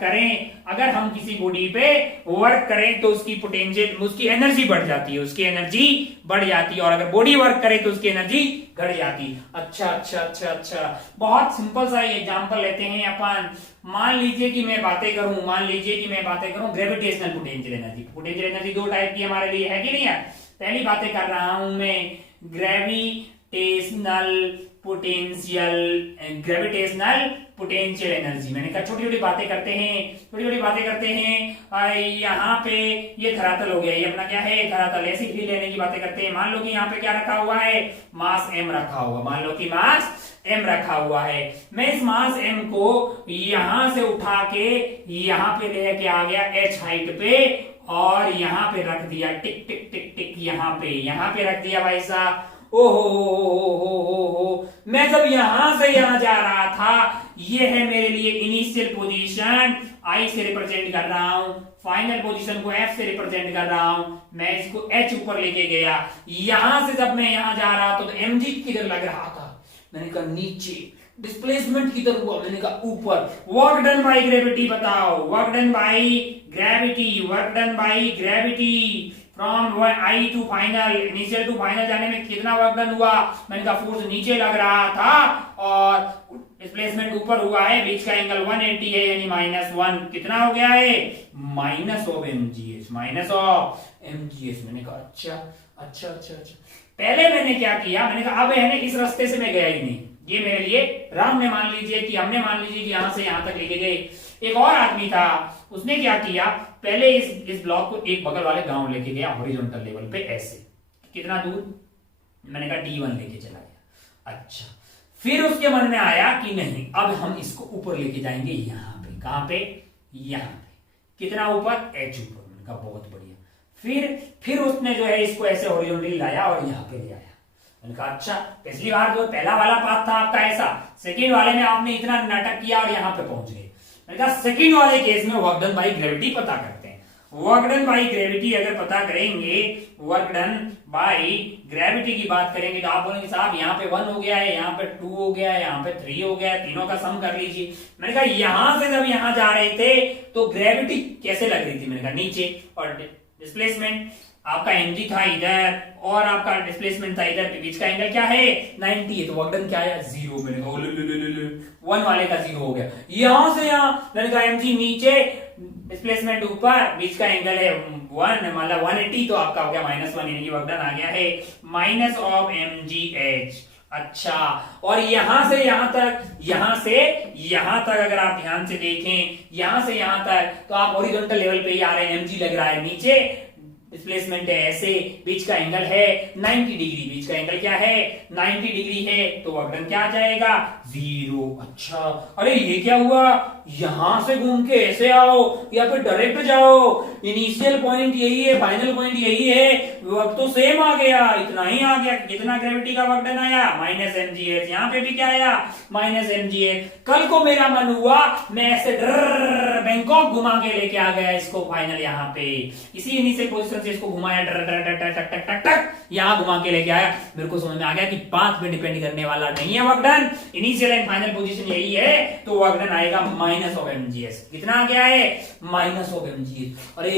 करें तो उसकी पोटेंशियल, उसकी एनर्जी बढ़ जाती है, और अगर बॉडी वर्क करे तो उसकी एनर्जी घट जाती है। अच्छा, बहुत सिंपल सा एग्जांपल लेते हैं अपन। मान लीजिए कि मैं बातें करूं ग्रेविटेशनल पोटेंशियल एनर्जी दो टाइप की हमारे लिए है कि नहीं है? पहली बातें कर रहा हूं मैं ग्रेविटेशनल पोटेंशियल एनर्जी। मैंने कहा छोटी छोटी बातें करते हैं। यहाँ पे ये धरातल हो गया, ये अपना क्या है धरातल, ऐसी फील लेने की बातें करते हैं। मान लो कि यहाँ पे क्या रखा हुआ है, मास m रखा हुआ है। मैं इस मास m को यहां से उठा के यहाँ पे लेके आ गया h हाइट पे, और यहाँ पे रख दिया टिक टिक टिक टिक, यहाँ पे रख दिया भाई साहब। ओहो, मैं जब यहां से यहां जा रहा था, ये है मेरे लिए इनिशियल पोजीशन, I से रिप्रेजेंट कर रहा हूं, फाइनल पोजीशन को F से रिप्रेजेंट कर रहा हूं। मैं इसको H ऊपर लेके गया, यहां से जब मैं यहां जा रहा था तो mg किधर लग रहा था? मैंने कहा नीचे। डिस्प्लेसमेंट किधर हुआ? मैंने कहा ऊपर। वर्क डन बाय ग्रेविटी बताओ, work done by gravity from I to final, initial to final जाने में कितना वर्क डन हुआ? मैंने कहा फोर्स नीचे लग रहा था और डिस्प्लेसमेंट ऊपर हुआ है, बीच का एंगल 180 है, यानी -1 कितना हो गया है? Minus of mgh। मैंने कहा अच्छा। पहले मैंने क्या किया, मैंने कहा अब है ना इस रास्ते से मैं गया ही नहीं, ये मेरे लिए हमने मान लीजिए कि यहां से यहां तक लेके गए। एक और आदमी था, उसने क्या किया, पहले इस ब्लॉक को एक बगल वाले गांव लेके गया हॉरिजॉन्टल लेवल पे, ऐसे कितना दूर? मैंने कहा D1 लेके चला गया। अच्छा, फिर उसके मन में आया कि नहीं अब हम इसको ऊपर लेके जाएंगे, यहाँ पे। कहां पे? यहाँ पे। कितना ऊपर? H ऊपर। मैंने कहा बहुत बढ़िया। फिर उसने जो है इसको ऐसे हॉरिजॉन्टली लाया और यहाँ पे ले आया। मैंने कहा अच्छा, पिछली बार जो पहला वाला पाथ था आपका ऐसा, सेकेंड वाले में आपने इतना नाटक किया और यहाँ पे पहुंच गए। मैंने कहा सेकेंड वाले केस में वर्क डन बाय ग्रेविटी पता करते हैं। वर्क डन बाय ग्रेविटी अगर पता करेंगे, वर्क डन बाय ग्रेविटी की बात करेंगे तो आप बोलेंगे साहब यहाँ पे 1 हो गया है, यहाँ पे 2 हो गया है, यहाँ पे 3 हो गया है, तीनों का सम कर लीजिए। मैंने कहा यहां से जब यहां जा रहे थे तो ग्रेविटी कैसे लग रही थी? मैंने कहा नीचे, और डिस्प्लेसमेंट आपका mg था इधर और आपका डिस्प्लेसमेंट था इधर, बीच का एंगल क्या है? 90 है, तो वर्क डन क्या है? 0। मैंने कहा 1 वाले का 0 हो गया। यहां से यहां मैंने कहा mg नीचे, डिस्प्लेसमेंट ऊपर, बीच का एंगल है 1, मतलब 180, तो आपका हो गया -1, यानी वर्क डन आ गया है माइनस ऑफ mgh। अच्छा, और यहां से यहां तक अगर आप ध्यान से देखें, यहां से यहां तक तो आप हॉरिजॉन्टल लेवल पे ही आ रहे हैं, mg लग रहा है नीचे, डिस्प्लेसमेंट है ऐसे, बीच का एंगल है 90 डिग्री, बीच का एंगल क्या है 90 डिग्री है, तो वर्क डन क्या आ जाएगा 0। अच्छा, अरे ये क्या हुआ, यहां से घूम के ऐसे आओ या फिर डायरेक्ट जाओ, इनिशियल पॉइंट यही है, फाइनल पॉइंट यही है, वर्क तो सेम आ गया, इतना ही आ गया। कितना ग्रेविटी का वर्क डन आया माइनस mgh, यहाँ पे भी क्या आया माइनस mgh। कल को मेरा मन हुआ मैं ऐसे बैंकॉक घुमा के लेके आ गया इसको फाइनल यहाँ पे, इसी इनिशियल पोजीशन से इसको घुमाया टक टक टक टक टक, यहाँ घुमा के लेके आया। मेरे को समझ में आ गया कि पाथ पे डिपेंड करने वाला नहीं है work done, initial and final position यही है, तो वर्क डन आएगा माइनस ऑफ mgh। कितना आ गया है माइनस ऑफ mgh। अरे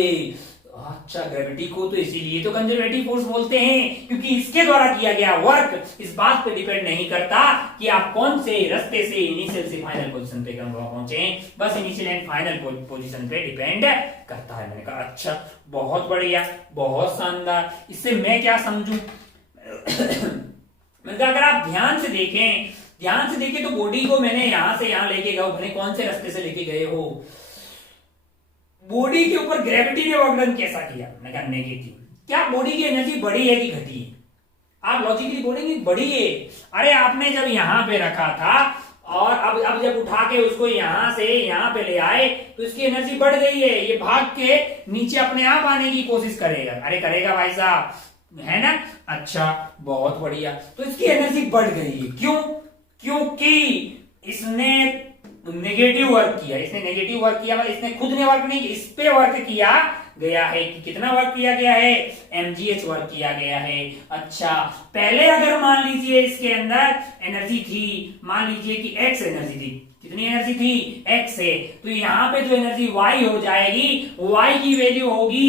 अच्छा, ग्रेविटी को तो इसीलिए तो कंजर्वेटिव फोर्स बोलते हैं, क्योंकि इसके द्वारा किया गया वर्क इस बात पे डिपेंड नहीं करता कि आप कौन से रास्ते से इनिशियल से फाइनल पोजीशन पे पहुंचे, बस इनिशियल एंड फाइनल पोजीशन पे डिपेंड करता है। मैंने कहा अच्छा, बहुत बढ़िया, बहुत शानदार। इससे मैं क्या समझू मैंने कहा अगर आप ध्यान से देखें तो बॉडी को मैंने यहां से यहां लेके गए, भले कौन से रास्ते से लेके गए हो, बॉडी के ऊपर ग्रेविटी ने वर्क डन कैसा किया, मैंने कहा नेगेटिव। क्या बॉडी की एनर्जी बढ़ी है कि घटी है? आप लॉजिकली बोलेंगे बढ़ी है। अरे आपने जब यहां पे रखा था और अब जब उठा के उसको यहां से यहां पे ले आए तो इसकी एनर्जी बढ़ गई है, ये भाग के नीचे अपने आप आने की कोशिश करेगा। अरे करेगा भाई साहब, है ना? अच्छा, बहुत बढ़िया। तो इसकी एनर्जी बढ़ गई है, क्यों? क्योंकि इसने नेगेटिव वर्क किया, मतलब इसने खुद ने वर्क नहीं, इस पे वर्क किया गया है। कि कितना वर्क किया गया है mgh वर्क किया गया है। अच्छा, पहले अगर मान लीजिए इसके अंदर एनर्जी थी, मान लीजिए कि x एनर्जी थी, कितनी एनर्जी थी x है, तो यहां पे जो एनर्जी y हो जाएगी, y की वैल्यू होगी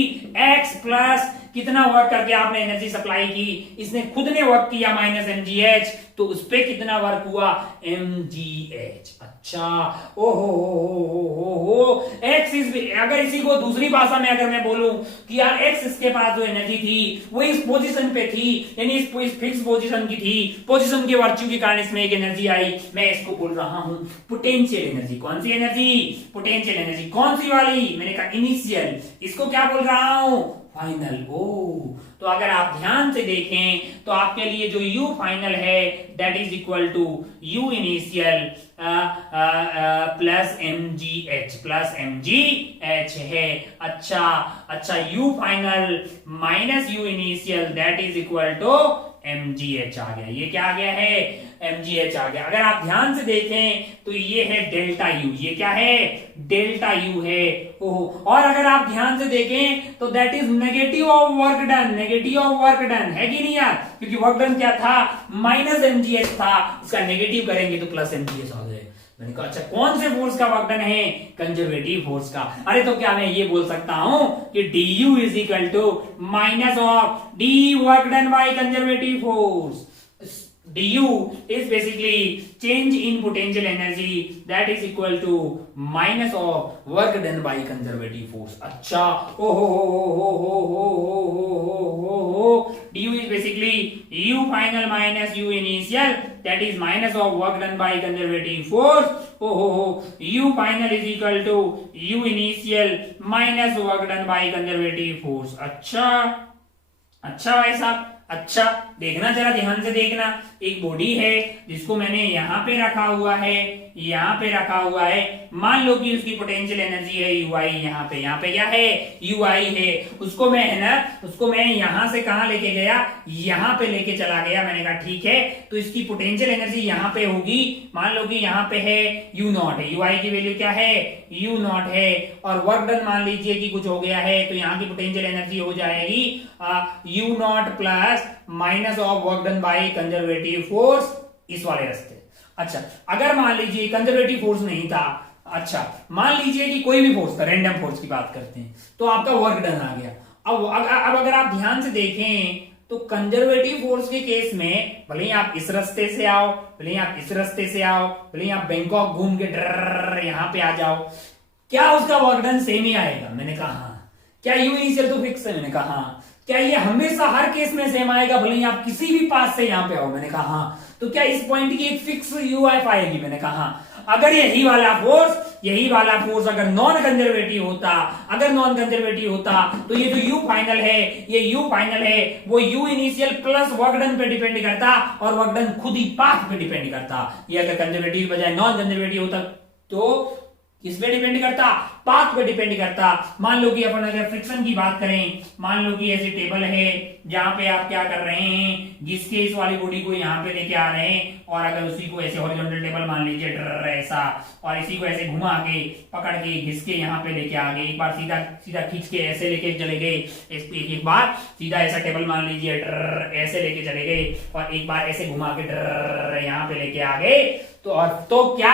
x प्लस कितना वर्क करके आपने एनर्जी सप्लाई की, इसने खुद ने वर्क किया माइनस mgh, तो उस पे कितना वर्क हुआ mgh। अच्छा, ओहो x अगर इसी को दूसरी भाषा में अगर मैं बोलूं कि यार x इसके पास जो एनर्जी थी वो इस पोजीशन पे थी, यानी इस फिक्स पोजीशन की थी, पोजीशन के वर्च्यू के कारण इसमें एक एनर्जी आई, मैं इसको बोल रहा हूं पोटेंशियल एनर्जी। कौन सी एनर्जी? Potential energy. कौन सी वाली? मैंने कहा इनिशियल। इसको क्या बोल रहा हूं? फाइनल। तो अगर आप ध्यान से देखें तो आपके लिए जो u फाइनल है that is equal to u initial plus mgh है। अच्छा, u final minus u initial that is equal to mgh आ गया। ये क्या आ गया है? mgh आ गया। अगर आप ध्यान से देखें तो ये है डेल्टा u, ये क्या है? डेल्टा u है। और अगर आप ध्यान से देखें तो that is negative of work done, negative of work done है कि नहीं यार? क्योंकि वर्क डन क्या था? माइनस mgh था, इसका नेगेटिव करेंगे तो प्लस mgh आ जाए। मैंने कहा अच्छा, कौन से फोर्स का वर्क डन है? कंजर्वेटिव फोर्स का। अरे तो क्या मैं ये बोल सकता हूं कि du is equal to minus of d work done by conservative force. du is basically change in potential energy that is equal to minus of work done by conservative force। अच्छा, du is basically u final minus u initial that is minus of work done by conservative force। u final is equal to u initial minus work done by conservative force। अच्छा भाई साहब, अच्छा देखना, जरा ध्यान से देखना। एक बॉडी है जिसको मैंने यहां पे रखा हुआ है, मान लो कि उसकी पोटेंशियल एनर्जी है ui, यहाँ पे क्या है? ui है। उसको मैं यहां से कहां लेके गया? यहां पे लेके चला गया। मैंने कहा ठीक है, तो इसकी पोटेंशियल एनर्जी यहां पे होगी, मान लो कि यहां पे है u0 है, ui की वैल्यू क्या है? u0 है। और वर्क डन मान लीजिए कि कुछ हो गया है, तो यहाँ की पोटेंशियल एनर्जी हो जाएगी u0 plus minus of work done by conservative force, इस वाले रास्ते। अच्छा, अगर मान लीजिए कंजर्वेटिव फोर्स नहीं था, अच्छा मान लीजिए कि कोई भी फोर्स था, रैंडम फोर्स की बात करते हैं, तो आपका वर्क डन आ गया। अब अगर आप ध्यान से देखें तो कंजर्वेटिव फोर्स के केस में भले ही आप इस रास्ते से आओ, भले ही आप इस रास्ते से आओ, भले ही आप बैंकॉक घूम के यहाँ पे आ जाओ, क्या उसका वर्क डन सेम ही आएगा? मैंने कहा हाँ। क्या यू इनिशियल तो फिक्स है? मैंने कहा हाँ। क्या ये हमेशा हर केस में सेम आएगा भले ही आप किसी भी पास से यहां पे आओ? मैंने कहा हाँ। तो क्या इस पॉइंट की एक फिक्स यूएफ आएगी? मैंने कहा अगर यही वाला फोर्स अगर नॉन कंजर्वेटिव होता तो ये जो यू फाइनल है वो you initial plus work done पे डिपेंड करता और वर्क डन खुद ही पाथ पे डिपेंड करता। ये अगर कंजर्वेटिव बजाय नॉन कंजर्वेटिव होता तो किस पे डिपेंड करता? पाथ पे डिपेंड करता। मान लो कि अपन अगर फ्रिक्शन की बात करें, मान लो कि ऐसी टेबल है जहां पे आप क्या कर रहे हैं, जिसके इस वाली बॉडी को यहां पे लेके आ रहे हैं और अगर उसी को ऐसे हॉरिजॉन्टल टेबल मान लीजिए ऐसा, और इसी को ऐसे घुमा के पकड़ के घिस के यहाँ पे लेके आ गए, एक बार सीधा सीधा खींच के ऐसे लेके चले गए, एक बार सीधा ऐसा टेबल मान लीजिए ऐसे लेके चले गए और एक बार ऐसे घुमा के यहाँ पे लेके आ गए। तो क्या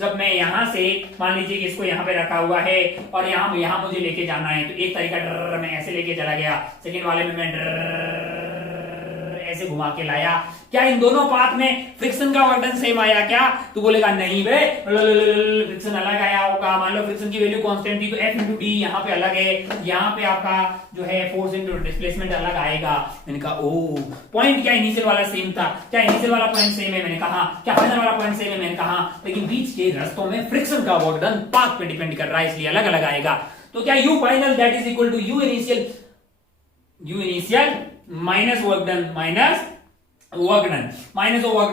जब मैं यहां से मान लीजिए कि इसको यहां पे रखा हुआ है और यहां मुझे लेके जाना है, तो एक तरीका मैं ऐसे लेके चला गया, सेकंड वाले में मैं ऐसे घुमा के लाया। क्या इन दोनों पाथ में फ्रिक्शन का वर्क डन सेम आया क्या? तो बोलेगा नहीं बे, फ्रिक्शन अलग आया होगा। मान लो फ्रिक्शन की वैल्यू कांस्टेंट थी तो F इंटू डी यहाँ पे अलग है, यहाँ पे आपका जो है फोर्स इंटू डिस्प्लेसमेंट अलग आएगा। मैंने कहा ओ पॉइंट क्या इनिशियल वाला सेम था? क्या इनिशियल वाला पॉइंट सेम है? मैंने कहा क्या फाइनल वाला पॉइंट सेम है? मैंने कहा लेकिन बीच के रास्तों में फ्रिक्शन का वर्क डन पाथ पे डिपेंड कर रहा है, इसलिए अलग अलग आएगा। तो क्या U final that is equal to U initial minus work done minus work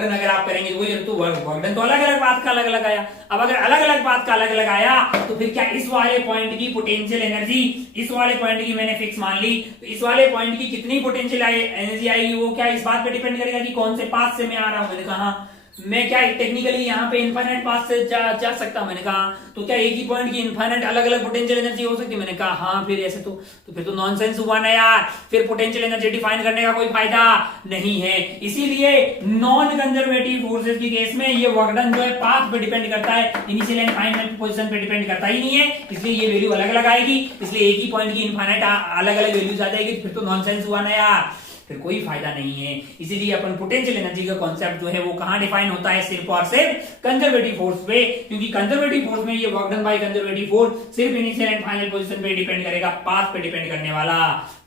done अगर आप करेंगे तो वर्क डन तो अलग अलग बात का अलग अलग आया। अब अगर अलग अलग बात का अलग अलग आया तो फिर क्या इस वाले पॉइंट की पोटेंशियल एनर्जी, इस वाले पॉइंट की मैंने फिक्स मान ली, तो इस वाले पॉइंट की कितनी पोटेंशियल एनर्जी आएगी वो क्या इस बात पे डिपेंड करेगा कि कौन से पाथ से मैं आ रहा हूं। मैंने कहा मैं क्या टेक्निकली यहाँ पे इनफाइनाइट पाथ से जा सकता हूं। मैंने कहा तो क्या एक ही पॉइंट की इनफाइनाइट अलग अलग पोटेंशियल एनर्जी हो सकती है? मैंने कहा हाँ, फिर ऐसे तो फिर तो नॉनसेंस हुआ ना यार, फिर पोटेंशियल एनर्जी डिफाइन करने का कोई फायदा नहीं है। इसीलिए नॉन कंजर्वेटिव फोर्सेस की केस में ये वर्क डन जो है पाथ पे डिपेंड करता है, इनिशियल एंड फाइनल पोजीशन पे डिपेंड करता ही नहीं है, इसलिए ये वैल्यू अलग अलग आएगी। इसलिए एक ही पॉइंट की इनफाइनाइट अलग अलग वैल्यूज आ जाएगी, फिर तो नॉनसेंस हुआ ना यार, फिर कोई फायदा नहीं है। इसीलिए अपन पोटेंशियल एनर्जी का कॉन्सेप्ट जो है वो कहां डिफाइन होता है? सिर्फ और सिर्फ कंजर्वेटिव फोर्स पे, क्योंकि कंजर्वेटिव फोर्स में ये work done by conservative force सिर्फ इनिशियल एंड फाइनल पोजीशन पे डिपेंड करेगा, पाथ पे डिपेंड करने वाला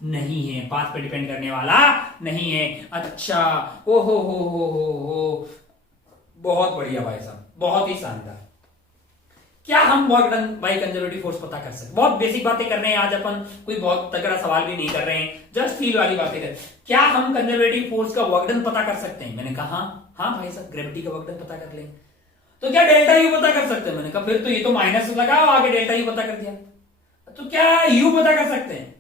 नहीं है, पाथ पे डिपेंड करने वाला नहीं है। अच्छा, ओ हो, बहुत बढ़िया भाई साहब, बहुत ही शानदार। क्या हम work done by conservative force पता कर सकते? बहुत बेसिक बातें कर रहे हैं आज अपन, कोई बहुत तगड़ा सवाल भी नहीं कर रहे हैं, जस्ट फील वाली बातें कर। क्या हम कंजर्वेटिव फोर्स का वर्क डन पता कर सकते हैं? मैंने कहा हाँ भाई साहब, ग्रेविटी का वर्क डन पता कर लेंगे। तो क्या डेल्टा यू पता कर सकते हैं? मैंने कहा फिर तो ये तो माइनस लगाओ, आगे डेल्टा यू पता कर दिया। तो क्या यू पता कर सकते हैं?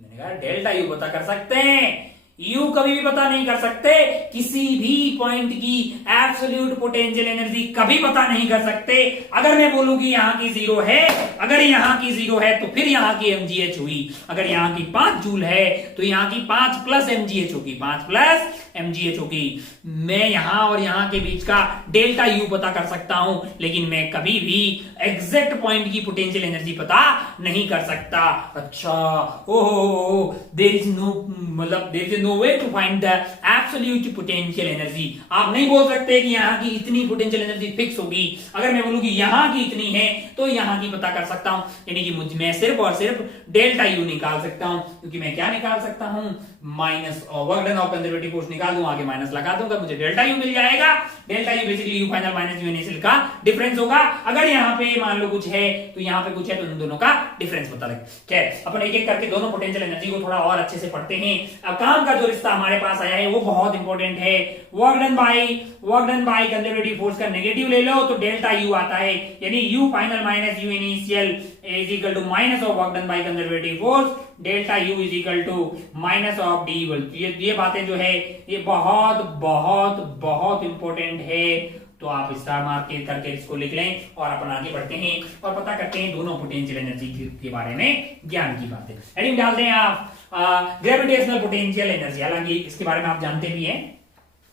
मैंने कहा डेल्टा यू पता कर सकते हैं, यू कभी भी पता नहीं कर सकते, किसी भी पॉइंट की एब्सोल्यूट पोटेंशियल एनर्जी कभी पता नहीं कर सकते। अगर मैं बोलूं कि यहां की 0 है, अगर यहां की 0 है तो फिर यहां की mgh हुई, अगर यहां की 5 जूल है तो यहां की 5 प्लस mgh होगी, 5 प्लस mgh होगी। मैं यहां और यहां के बीच का डेल्टा यू पता कर सकता हूं, लेकिन मैं कभी भी एग्जैक्ट पॉइंट की पोटेंशियल एनर्जी पता नहीं कर सकता। अच्छा, ओहो, there is no way to find the absolute potential energy. आप नहीं बोल सकते कि यहां की इतनी पोटेंशियल एनर्जी फिक्स होगी। अगर मैं बोलूं कि यहां की इतनी है तो यहां की पता कर सकता हूं, यानी कि मैं सिर्फ और सिर्फ डेल्टा यू निकाल सकता हूं, क्योंकि मैं क्या निकाल सकता हूं? Minus work done of conservative force निकाल दूं, आगे माइनस लगा दूंगा, मुझे डेल्टा यू मिल जाएगा। Delta U basically you final minus U initial का डिफरेंस होगा। अगर यहाँ पे मान लो कुछ है तो यहाँ पे कुछ है, तो इन दोनों का डिफरेंस पता लगे। क्या अपन एक एक करके दोनों पोटेंशियल एनर्जी को थोड़ा और अच्छे से पढ़ते हैं। अब काम का जो रिश्ता हमारे पास आया है वो बहुत इंपॉर्टेंट है। Work done by conservative force का नेगेटिव ले लो तो डेल्टा यू आता है, यानी U final minus U initial is equal to minus of work done by conservative force, delta U is equal to minus of D. ये बातें जो है ये बहुत बहुत बहुत इंपॉर्टेंट है, तो आप स्टार मार्क करके इसको लिख लें और अपन आगे बढ़ते हैं और पता करते हैं दोनों पोटेंशियल एनर्जी के बारे में ज्ञान की बातें। हेडिंग डालते हैं आप ग्रेविटेशनल पोटेंशियल एनर्जी, हालांकि इसके बारे में आप जानते भी हैं।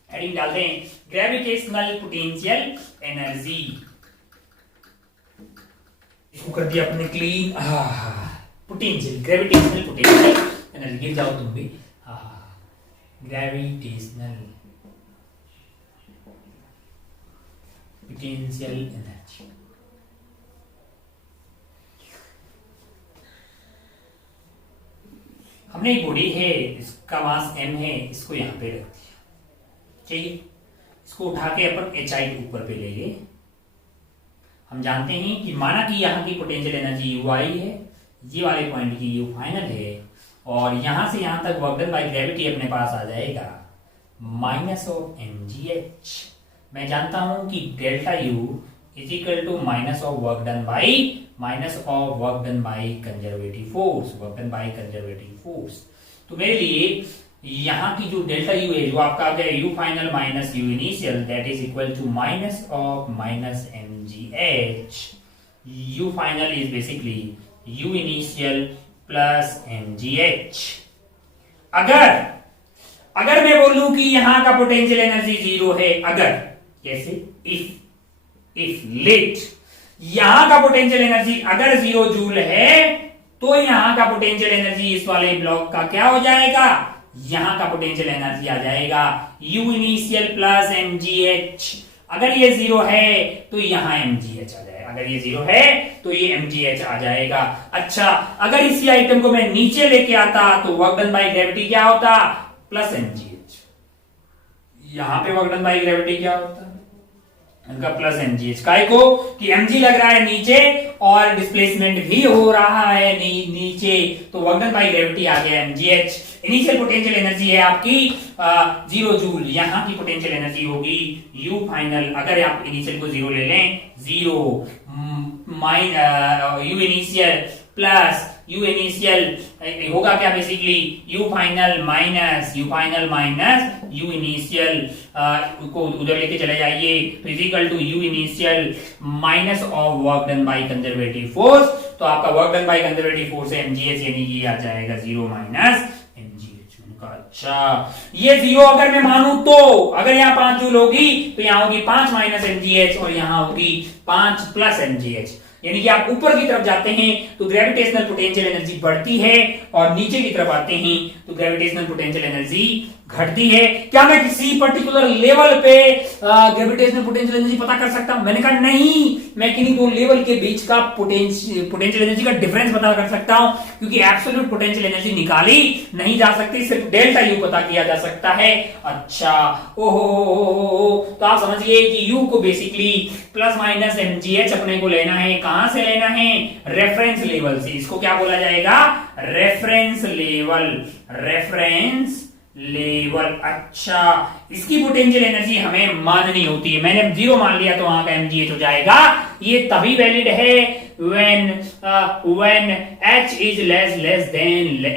हेडिंग डालते हैं ग्रेविटेशनल पोटेंशियल एनर्जी, इसको कर दिया अपने clean. Potential, gravitational potential energy, गिर जाओ तुम भी। ग्रेविटेशनल पोटेंशियल एनर्जी, हमने एक बॉडी है, इसका मास m है, इसको यहां पे रख दिया, चाहिए इसको उठा के अपन HI ऊपर पे ले गए। हम जानते हैं कि माना कि यहाँ की पोटेंशियल एनर्जी UI है, ये वाले पॉइंट की U फाइनल है, और यहां से यहां तक वर्क डन बाय ग्रेविटी अपने पास आ जाएगा माइनस ऑफ mgh। मैं जानता हूं कि delta U is equal to minus of work done by conservative force. तो मेरे लिए यहाँ की जो डेल्टा U है, जो आपका आ गया U final minus U initial, that is equal to minus of minus mgh। U final is basically U initial plus mgh। अगर मैं बोलूं कि यहां का पोटेंशियल एनर्जी 0 है, अगर कैसे, इफ लेट यहां का पोटेंशियल एनर्जी अगर 0 जूल है, तो यहां का पोटेंशियल एनर्जी इस वाले ब्लॉक का क्या हो जाएगा, यहां का पोटेंशियल एनर्जी आ जाएगा U इनिशियल प्लस mgh। अगर ये 0 है तो यहां mgh आ जाएगा, अगर ये 0 है तो ये mgh आ जाएगा। अच्छा, अगर इसी आइटम को मैं नीचे लेके आता तो वर्क डन बाय ग्रेविटी क्या होता, प्लस mgh। यहां पे वर्क डन बाय ग्रेविटी क्या होता, इनका प्लस mgh। काय को कि mg लग रहा है नीचे और डिस्प्लेसमेंट भी हो रहा है नीचे, तो वर्क डन बाय ग्रेविटी आ गया mgh। इनिशियल पोटेंशियल एनर्जी है आपकी 0 जूल, यहां की पोटेंशियल एनर्जी होगी U फाइनल, अगर आप इनिशियल को 0 ले लें, 0 U initial plus U initial होगा क्या, basically U final minus U initial को उधर लेके चले जाइए, तो is equal to U initial minus of work done by conservative force. तो आपका work done by conservative force है mgh, यानी ये आ जाएगा 0 माइनस mgh। अच्छा, ये 0 अगर मैं मानूं तो अगर यहाँ 5 जूल होगी तो यहाँ होगी 5 माइनस mgh और यहाँ होगी 5 प्लस mgh। यानी कि आप ऊपर की तरफ जाते हैं तो ग्रेविटेशनल पोटेंशियल एनर्जी बढ़ती है, और नीचे की तरफ आते हैं तो ग्रेविटेशनल पोटेंशियल एनर्जी घटती है। क्या मैं किसी पर्टिकुलर लेवल पे ग्रेविटेशनल पोटेंशियल एनर्जी पता कर सकता हूं? मैंने कहा नहीं, मैं किन्हीं दो लेवल के बीच का पोटेंशियल एनर्जी का डिफरेंस पता कर सकता हूं, क्योंकि एब्सोल्यूट पोटेंशियल एनर्जी निकाली नहीं जा सकती, सिर्फ डेल्टा U पता किया जा सकता है। अच्छा, ओहो, तो आप समझिए कि U को बेसिकली प्लस माइनस mgh अपने को लेना है, कहां से लेना है, रेफरेंस लेवल से। इसको क्या बोला जाएगा, रेफरेंस लेवल। अच्छा, इसकी पोटेंशियल एनर्जी हमें माननी होती है, मैंने 0 मान लिया तो वहां का mgh हो जाएगा। ये तभी वैलिड है when h is less than re।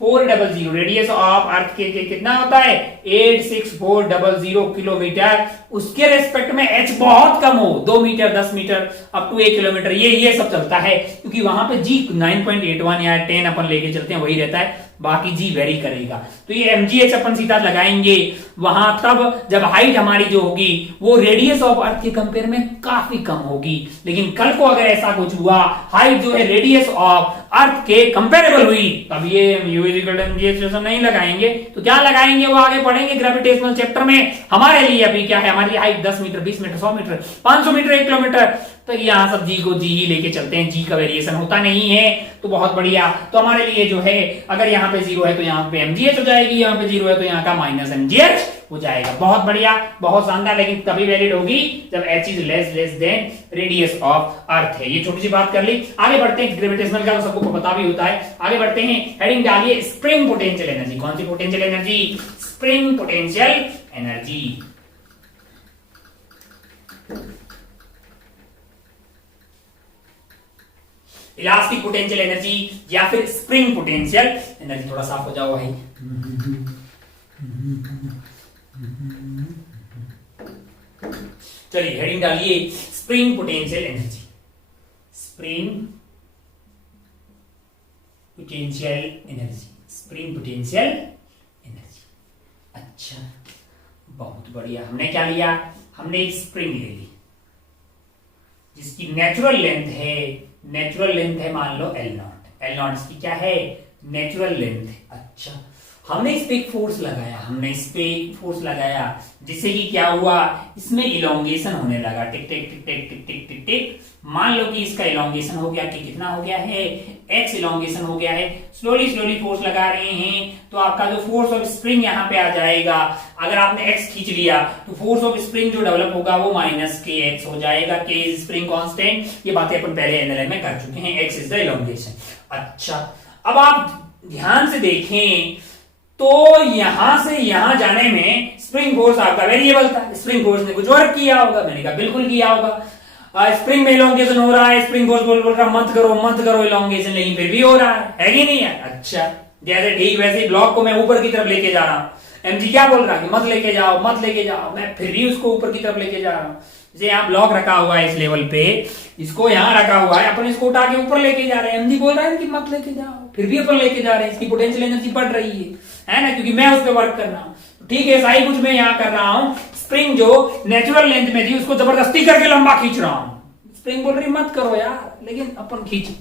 86400 radius of earth के कितना होता है, 86400 किलोमीटर। उसके रेस्पेक्ट में h बहुत कम हो, 2 metre 10 metre up to 1 kilometre, ये सब चलता है, क्योंकि वहां पे g 9.81 या 10 अपन लेके चलते हैं, वही रहता है, बाकी जी वेरी करेगा। तो ये mgh अपन सीधा लगाएंगे वहां तब जब हाइट हमारी जो होगी वो रेडियस ऑफ अर्थ के कंपेयर में काफी कम होगी। लेकिन कल को अगर ऐसा कुछ हुआ, हाइट जो है रेडियस ऑफ अर्थ के कंपेरेबल हुई, तब ये u mgh नहीं लगाएंगे, तो क्या लगाएंगे वो आगे पढ़ेंगे ग्रेविटेशनल चैप्टर में। हमारे लिए अभी क्या है, हमारी height 10 metre 20 metre 100 metre 500 metre 1 kilometre, तो यहाँ सब जी को जी ही लेके चलते हैं, जी का वेरिएशन होता नहीं है। तो बहुत बढ़िया, तो हमारे लिए जो है अगर यहाँ पे 0 है तो यहाँ पे mgh हो जाएगी, यहाँ पे 0 है तो यहाँ का माइनस mgh हो जाएगा। बहुत बढ़िया, बहुत शानदार, लेकिन तभी वैलिड होगी जब h is less than radius of earth है। ये छोटी सी बात कर ली, आगे बढ़ते हैं। ग्रेविटेशनल का तो सबको पता भी होता है, आगे बढ़ते हैं। हेडिंग डालिए स्प्रिंग पोटेंशियल एनर्जी। कौन सी potential energy, spring potential energy. Elastic potential energy या फिर स्प्रिंग पोटेंशियल एनर्जी। थोड़ा साफ हो जाओ भाई। चलिए हेडिंग डालिए spring potential energy. Spring potential energy, spring potential energy. अच्छा, बहुत बढ़िया। हमने क्या लिया, हमने एक स्प्रिंग ले ली जिसकी नेचुरल लेंथ है मान लो L0 इसकी क्या है, नेचुरल लेंथ है। अच्छा, हमने इस पे एक फोर्स लगाया जिससे कि क्या हुआ, इसमें इलोंगेशन होने लगा, टिक टिक टिक टिक टिक टिक टिक टिक। मान लो कि इसका इलोंगेशन हो गया कि कितना हो गया है, एक्स इलोंगेशन हो गया है। स्लोली स्लोली फोर्स लगा रहे हैं तो आपका जो फोर्स ऑफ स्प्रिंग यहाँ पे आ जाएगा। अगर आपने एक्स खींच लिया तो फोर्स ऑफ स्प्रिंग जो डेवलप होगा वो माइनस के एक्स हो जाएगा। के इज स्प्रिंग कांस्टेंट, ये बातें अपन पहले एनएलएम में कर चुके हैं। X is the elongation. अच्छा, अब आप ध्यान से देखें तो यहां से यहां जाने में स्प्रिंग फोर्स आपका वेरिएबल था। स्प्रिंग फोर्स ने कुछ वर्क किया होगा, मैंने कहा बिल्कुल किया होगा। स्प्रिंग में इलोंगेशन हो रहा है, स्प्रिंग फोर्स बोल रहा मत करो इलोंगेशन, लेकिन फिर भी हो रहा है कि नहीं है। अच्छा, जैसे ठीक वैसे ब्लॉक को मैं ऊपर की तरफ लेके जा रहा हूं। एमजी क्या बोल रहा है कि मत लेके जाओ, मैं फिर भी उसको ऊपर की तरफ लेके जा रहा हूं। जैसे यहाँ ब्लॉक रखा हुआ है इस लेवल पे, इसको यहाँ रखा हुआ है, अपन इसको उठा के ऊपर लेके जा रहे हैं। एमजी बोल रहा है कि मत लेके जाओ, फिर भी अपन लेके जा रहे हैं। इसकी पोटेंशियल एनर्जी बढ़ रही है ना, क्योंकि मैं उस पर वर्क कर रहा हूँ। ठीक है, ऐसा ही कुछ मैं यहाँ कर रहा हूँ। स्प्रिंग जो नेचुरल लेंथ में थी उसको जबरदस्ती करके लंबा खींच रहा हूँ। स्प्रिंग बोल रही मत करो यार, लेकिन अपन खींचे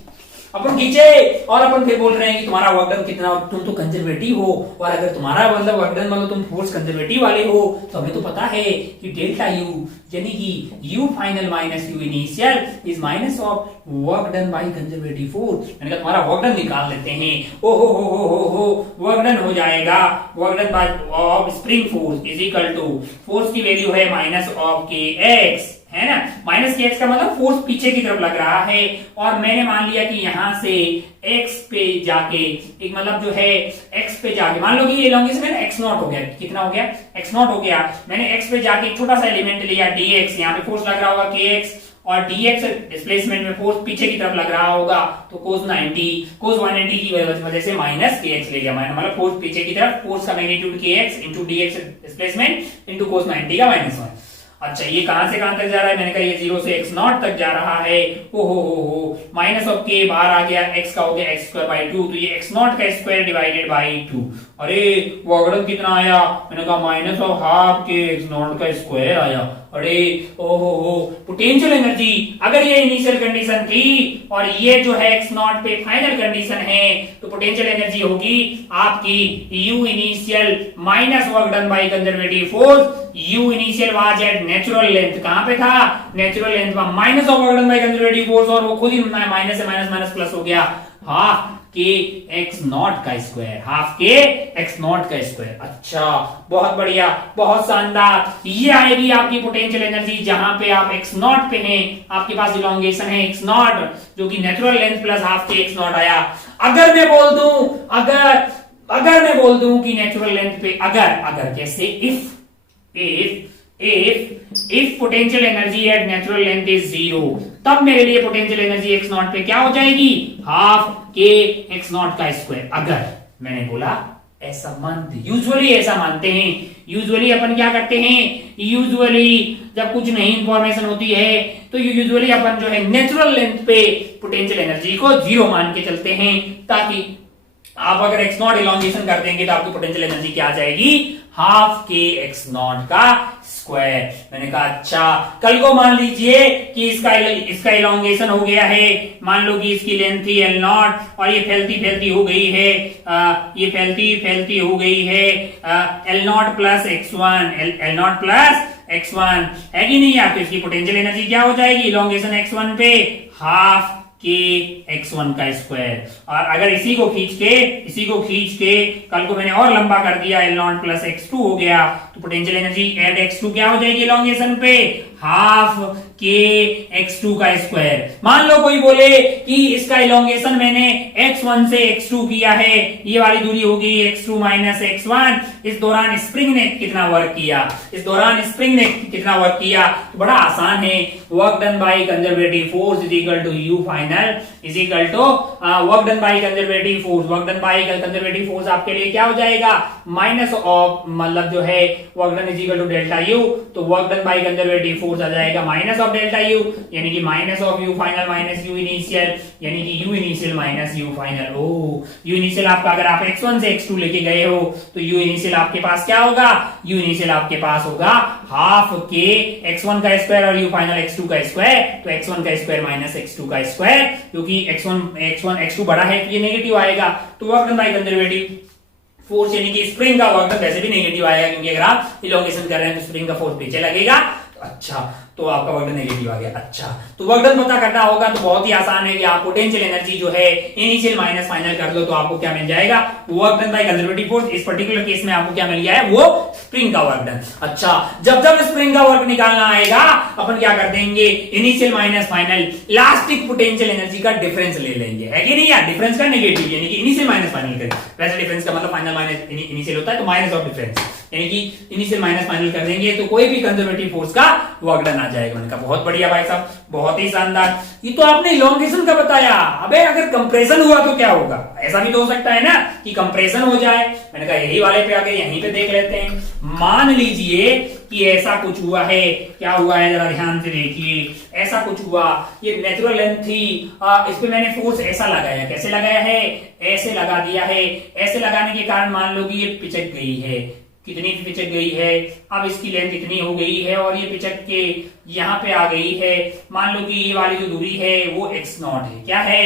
और अपन फिर बोल रहे हैं कि तुम्हारा वर्क डन कितना, तुम तो कंजर्वेटिव हो। और अगर तुम्हारा मतलब वर्क डन मतलब तुम फोर्स कंजर्वेटिव वाले हो तो हमें तो पता है कि डेल्टा यू यानी कि you final minus U initial is minus of work done by conservative force. मैंने कहा तुम्हारा वर्क डन निकाल लेते हैं। ओ हो वर्क डन हो जाएगा, work done by of spring force is equal to force की वैल्यू है माइनस ऑफ के एक्स, है ना। माइनस के एक्स का मतलब फोर्स पीछे की तरफ लग रहा है। और मैंने मान लिया कि यहां से एक्स पे जाके एक मतलब जो है एक्स पे जाके मान लो कि ये इलोंगेशन है ना, एक्स नॉट हो गया। कितना हो गया? एक्स नॉट हो गया। मैंने एक्स पे जाके एक छोटा सा एलिमेंट लिया dx, यहाँ पे फोर्स लग रहा होगा kx और dx डिस्प्लेसमेंट में फोर्स पीछे की तरफ लग रहा होगा तो cos 180 की वजह से माइनस kx ले गया। मतलब फोर्स पीछे की तरफ, फोर्स का magnitude kx into dx displacement into cos 90 का -1। अच्छा, ये कहां से कहां तक जा रहा है? मैंने कहा ये 0 से x नॉट तक जा रहा है। ओ हो माइनस ऑफ के बाहर आ गया, x का हो गया x स्क्वायर बाई 2, तो ये x नॉट का स्क्वायर डिवाइडेड बाई 2। अरे वर्गडन कितना आया? मैंने कहा माइनस ऑफ हाफ के x नॉट का स्क्वायर आया। अरे ओहो पोटेंशियल एनर्जी, अगर ये इनिशियल कंडीशन थी और ये जो है x नॉट पे फाइनल कंडीशन है तो पोटेंशियल एनर्जी होगी आपकी u initial minus work done by conservative force. u initial was at natural length, कहां पे था? नेचुरल लेंथ पर minus of work done by conservative force, और वो खुद ही माइनस से माइनस माइनस प्लस हो गया, हाफ के एक्स नॉट का square, half K x not का स्क्वायर। अच्छा, बहुत बढ़िया, बहुत शानदार। ये आएगी आपकी पोटेंशियल एनर्जी जहां पे आप एक्स नॉट पे हैं, आपके पास इलोंगेशन है एक्स नॉट जो कि natural length plus half K x not आया। अगर मैं बोल दूं कि नेचुरल लेंथ पे अगर कैसे, if potential energy at natural length is 0, तब मेरे लिए पोटेंशियल एनर्जी एक्स नॉट पे क्या हो जाएगी? हाफ के एक्स नॉट का स्क्वायर। अगर मैंने बोला ऐसा मानते, यूजुअली ऐसा मानते हैं। यूजुअली अपन क्या करते हैं? यूजुअली जब कुछ नई इंफॉर्मेशन होती है तो यूजुअली अपन जो है नेचुरल लेंथ पे पोटेंशियल एनर्जी को 0 मान के चलते हैं, ताकि आप अगर एक्स नॉट इलोंगेशन कर देंगे तो आपकी पोटेंशियल एनर्जी क्या आ जाएगी? हाफ के एक्स नॉट का स्क्वायर। मैंने कहा अच्छा, कल को मान लीजिए कि इसका इलोंगेशन हो गया है, मान लो कि इसकी लेंथ थी एल नॉट और ये फैलती हो गई है, ये फैलती हो गई है एल नॉट प्लस x1 है कि नहीं यार? तो इसकी पोटेंशियल एनर्जी क्या हो जाएगी? इलोंगेशन x1 पे हाफ के x1 का स्क्वायर। और अगर इसी को खींच के कल को मैंने और लंबा कर दिया, एल नॉट प्लस x2 हो गया, तो पोटेंशियल एनर्जी एट x2 क्या हो जाएगी इलोंगेशन पे? हाफ के x2 का स्क्वायर। मान लो कोई बोले कि इसका इलोंगेशन मैंने x1 से x2 किया है, ये वाली दूरी होगी x2 माइनस x1। इस दौरान स्प्रिंग ने कितना वर्क किया? तो बड़ा आसान है, work done by conservative force is equal to u final is equal to work done by conservative force. Work done by conservative force आपके लिए क्या हो जाएगा? माइनस ऑफ मतलब जो है work done is equal to delta u, तो work done by conservative force आ जाएगा माइनस ऑफ डेल्टा u, यानी कि minus of u final minus u initial, यानी कि u initial minus u final. ओ u इनिशियल आपका, अगर आप x1 से x2 लेके गए हो तो u इनिशियल आपके पास क्या होगा? u इनिशियल आपके पास होगा हाफ के x1 का स्क्वायर और u फाइनल x2 का स्क्वायर, तो x1 का स्क्वायर माइनस x2 का स्क्वायर, क्योंकि x2 बड़ा है तो ये नेगेटिव आएगा। तो work done by conservative force यानी कि स्प्रिंग का वर्क डन वैसे भी नेगेटिव आएगा, क्योंकि अगर आप इलोंगेशन कर रहे हैं तो स्प्रिंग का फोर्स पीछे लगेगा। अच्छा, तो आपका वर्क डन नेगेटिव आ गया। अच्छा, तो वर्क डन पता करना होगा तो बहुत ही आसान है कि आप पोटेंशियल एनर्जी जो है इनिशियल माइनस फाइनल कर लो तो आपको क्या मिल जाएगा, work done by conservative force. इस पर्टिकुलर केस में आपको क्या मिल गया है, वो स्प्रिंग का वर्क डन। अच्छा, जब जब स्प्रिंग का वर्क निकालना आएगा अपन क्या कर देंगे, initial minus final elastic potential energy का डिफरेंस ले लेंगे, है कि नहीं यार, डिफरेंस का नेगेटिव यानी कि इनिशियल माइनस फाइनल करें। वैसे डिफरेंस का मतलब फाइनल माइनस इनिशियल होता है, तो माइनस ऑफ डिफरेंस यानी कि इनिशियल माइनस फाइनल कर देंगे तो कोई भी कंजर्वेटिव फोर्स का वर्क डन आ जाएगा। मैंने कहा बहुत बढ़िया भाई साहब, बहुत ही शानदार। ये तो आपने इलोंगेशन का बताया, अबे अगर कंप्रेशन हुआ तो क्या होगा, ऐसा भी तो हो सकता है ना कि कंप्रेशन हो जाए। मैंने कहा यही वाले पे आके यहीं पे देख लेते हैं। मान लीजिए कि ऐसा कुछ हुआ है, क्या हुआ है जरा ध्यान से देखिए, ऐसा कुछ हुआ, ये नेचुरल लेंथ थी, इस पे मैंने फोर्स ऐसा लगाया, कैसे लगाया है, ऐसे लगा दिया है। ऐसे लगाने के कारण मान लो कि ये पिचक गई है, कितनी पिचक गई है, अब इसकी लेंथ इतनी हो गई है और ये पिचक के यहाँ पे आ गई है। मान लो कि ये वाली जो दूरी है वो x नॉट है, क्या है,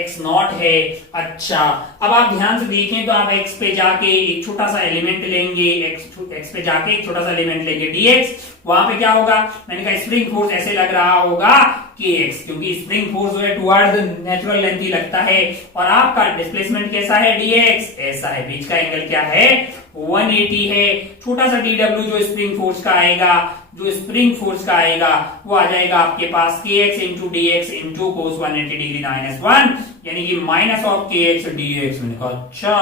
x नॉट है। अच्छा, अब आप ध्यान से देखें तो आप x पे जाके एक छोटा सा एलिमेंट लेंगे, x पे जाके एक छोटा सा एलिमेंट लेंगे dx, वहां पे क्या होगा, मैंने कहा स्प्रिंग फोर्स ऐसे लग रहा होगा kx, क्योंकि स्प्रिंग फोर्स जो है टुवर्ड द नेचुरल लेंथ ही लगता है। और आपका डिस्प्लेसमेंट कैसा है, dx ऐसा है, बीच का एंगल क्या है, 180 है। छोटा सा dw जो स्प्रिंग फोर्स का आएगा, जो स्प्रिंग फोर्स का आएगा वो आ जाएगा आपके पास kx into dx into cos 180 degree minus 1, यानी कि माइनस ऑफ kx dx। मैंने कहा अच्छा,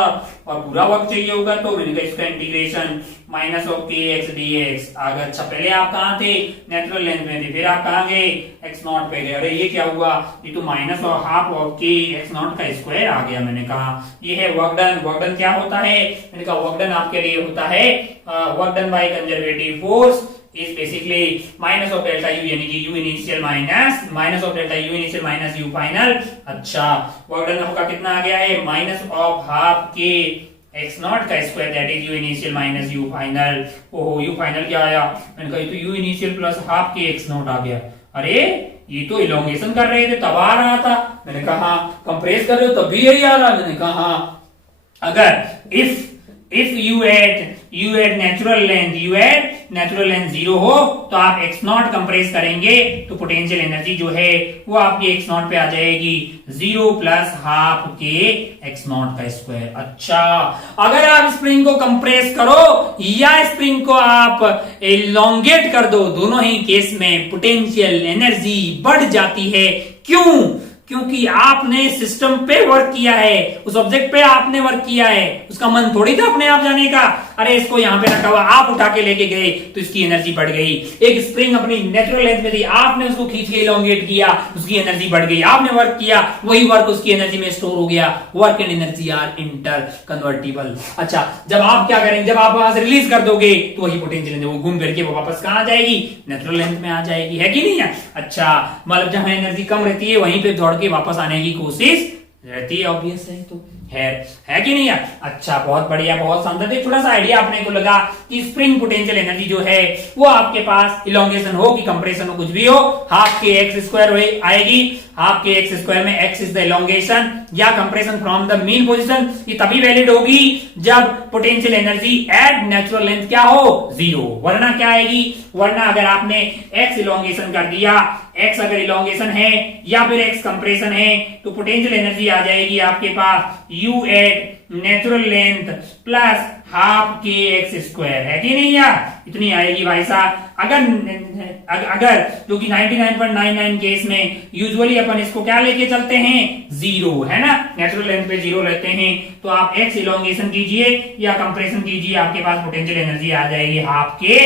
और पूरा वर्क चाहिए होगा तो मैंने कहा इसका integration minus of kx dx आ गया। अच्छा, पहले आप कहाँ थे, नेचुरल लेंथ में थे, फिर आप कहाँ गए, x नॉट पे गए। अरे ये क्या हुआ, ये तो माइनस और half of k x naught का स्क्वायर आ गया। मैंने कहा ये है वर्क डन। वर्क डन क्या होता है, मैंने कहा वर्क डन आपके लिए होता है work done by conservative force is basically minus of delta u, यानी कि u initial minus of delta u initial minus u final। अच्छा, वर्क डन आपका कितना आ गया है, minus of half k x naught का square, that is u initial minus u final। ओहो, u final क्या आया, मैंने कहा तो u initial plus half k x naught आ गया। अरे ये तो इलोंगेशन कर रहे थे तब आ रहा था, मैंने कहा कंप्रेस कर रहे हो तब भी यही आ रहा। मैंने कहा अगर if you add natural length 0 हो तो आप x नॉट कंप्रेस करेंगे तो पोटेंशियल एनर्जी जो है वो आपकी x नॉट पे आ जाएगी 0 प्लस हाफ के x नॉट का स्क्वायर। अच्छा, अगर आप स्प्रिंग को कंप्रेस करो या स्प्रिंग को आप एलोंगेट कर दो, दोनों ही केस में पोटेंशियल एनर्जी बढ़ जाती है। क्यों, क्योंकि आपने सिस्टम पे वर्क किया है, उस ऑब्जेक्ट पे आपने वर्क किया है, उसका मन थोड़ी था अपने आप जाने का। अरे इसको यहां पे रखा हुआ, आप उठा के लेके गए तो इसकी एनर्जी बढ़ गई। एक स्प्रिंग अपनी नेचुरल लेंथ में थी, आपने उसको खींच के इलोंगेट किया, उसकी एनर्जी बढ़ गई। आपने वर्क किया, वही वर्क उसकी एनर्जी में स्टोर हो गया। Work and energy are interconvertible. अच्छा, जब आप क्या करेंगे, जब आप वहां से रिलीज कर दोगे तो वही पोटेंशियल एनर्जी वो घूम फिर के वो वापस कहां आ जाएगी, नेचुरल लेंथ में आ जाएगी, है कि नहीं है। अच्छा, मतलब जहां एनर्जी कम रहती है वहीं पे दौड़ के वापस आने की कोशिश रहती है, ऑब्वियस है तो है कि नहीं यार। अच्छा, बहुत बढ़िया, बहुत शानदार। एक छोटा सा आइडिया अपने को लगा कि स्प्रिंग पोटेंशियल एनर्जी जो है वो आपके पास इलोंगेशन हो कि कंप्रेशन हो, कुछ भी हो, हाफ के एक्स स्क्वायर आएगी। हाफ के एक्स स्क्वायर में एक्स इज द इलोंगेशन या compression from the mean position. ये तभी वैलिड होगी जब potential energy at natural length क्या हो, 0। वरना क्या आएगी, वरना अगर आपने एक्स इलोंगेशन कर दिया, एक्स अगर इलोंगेशन है या फिर एक्स कंप्रेशन है तो पोटेंशियल एनर्जी आ जाएगी आपके पास u at natural length plus half K X square, है कि नहीं यार, इतनी आएगी भाई साहब। अगर जो कि 99.99 केस में यूजुअली अपन इसको क्या लेके चलते हैं, 0, है ना, नेचुरल लेंथ पे 0 लेते हैं, तो आप एक्स इलोंगेशन कीजिए या कंप्रेशन कीजिए, आपके पास पोटेंशियल एनर्जी आ जाएगी half K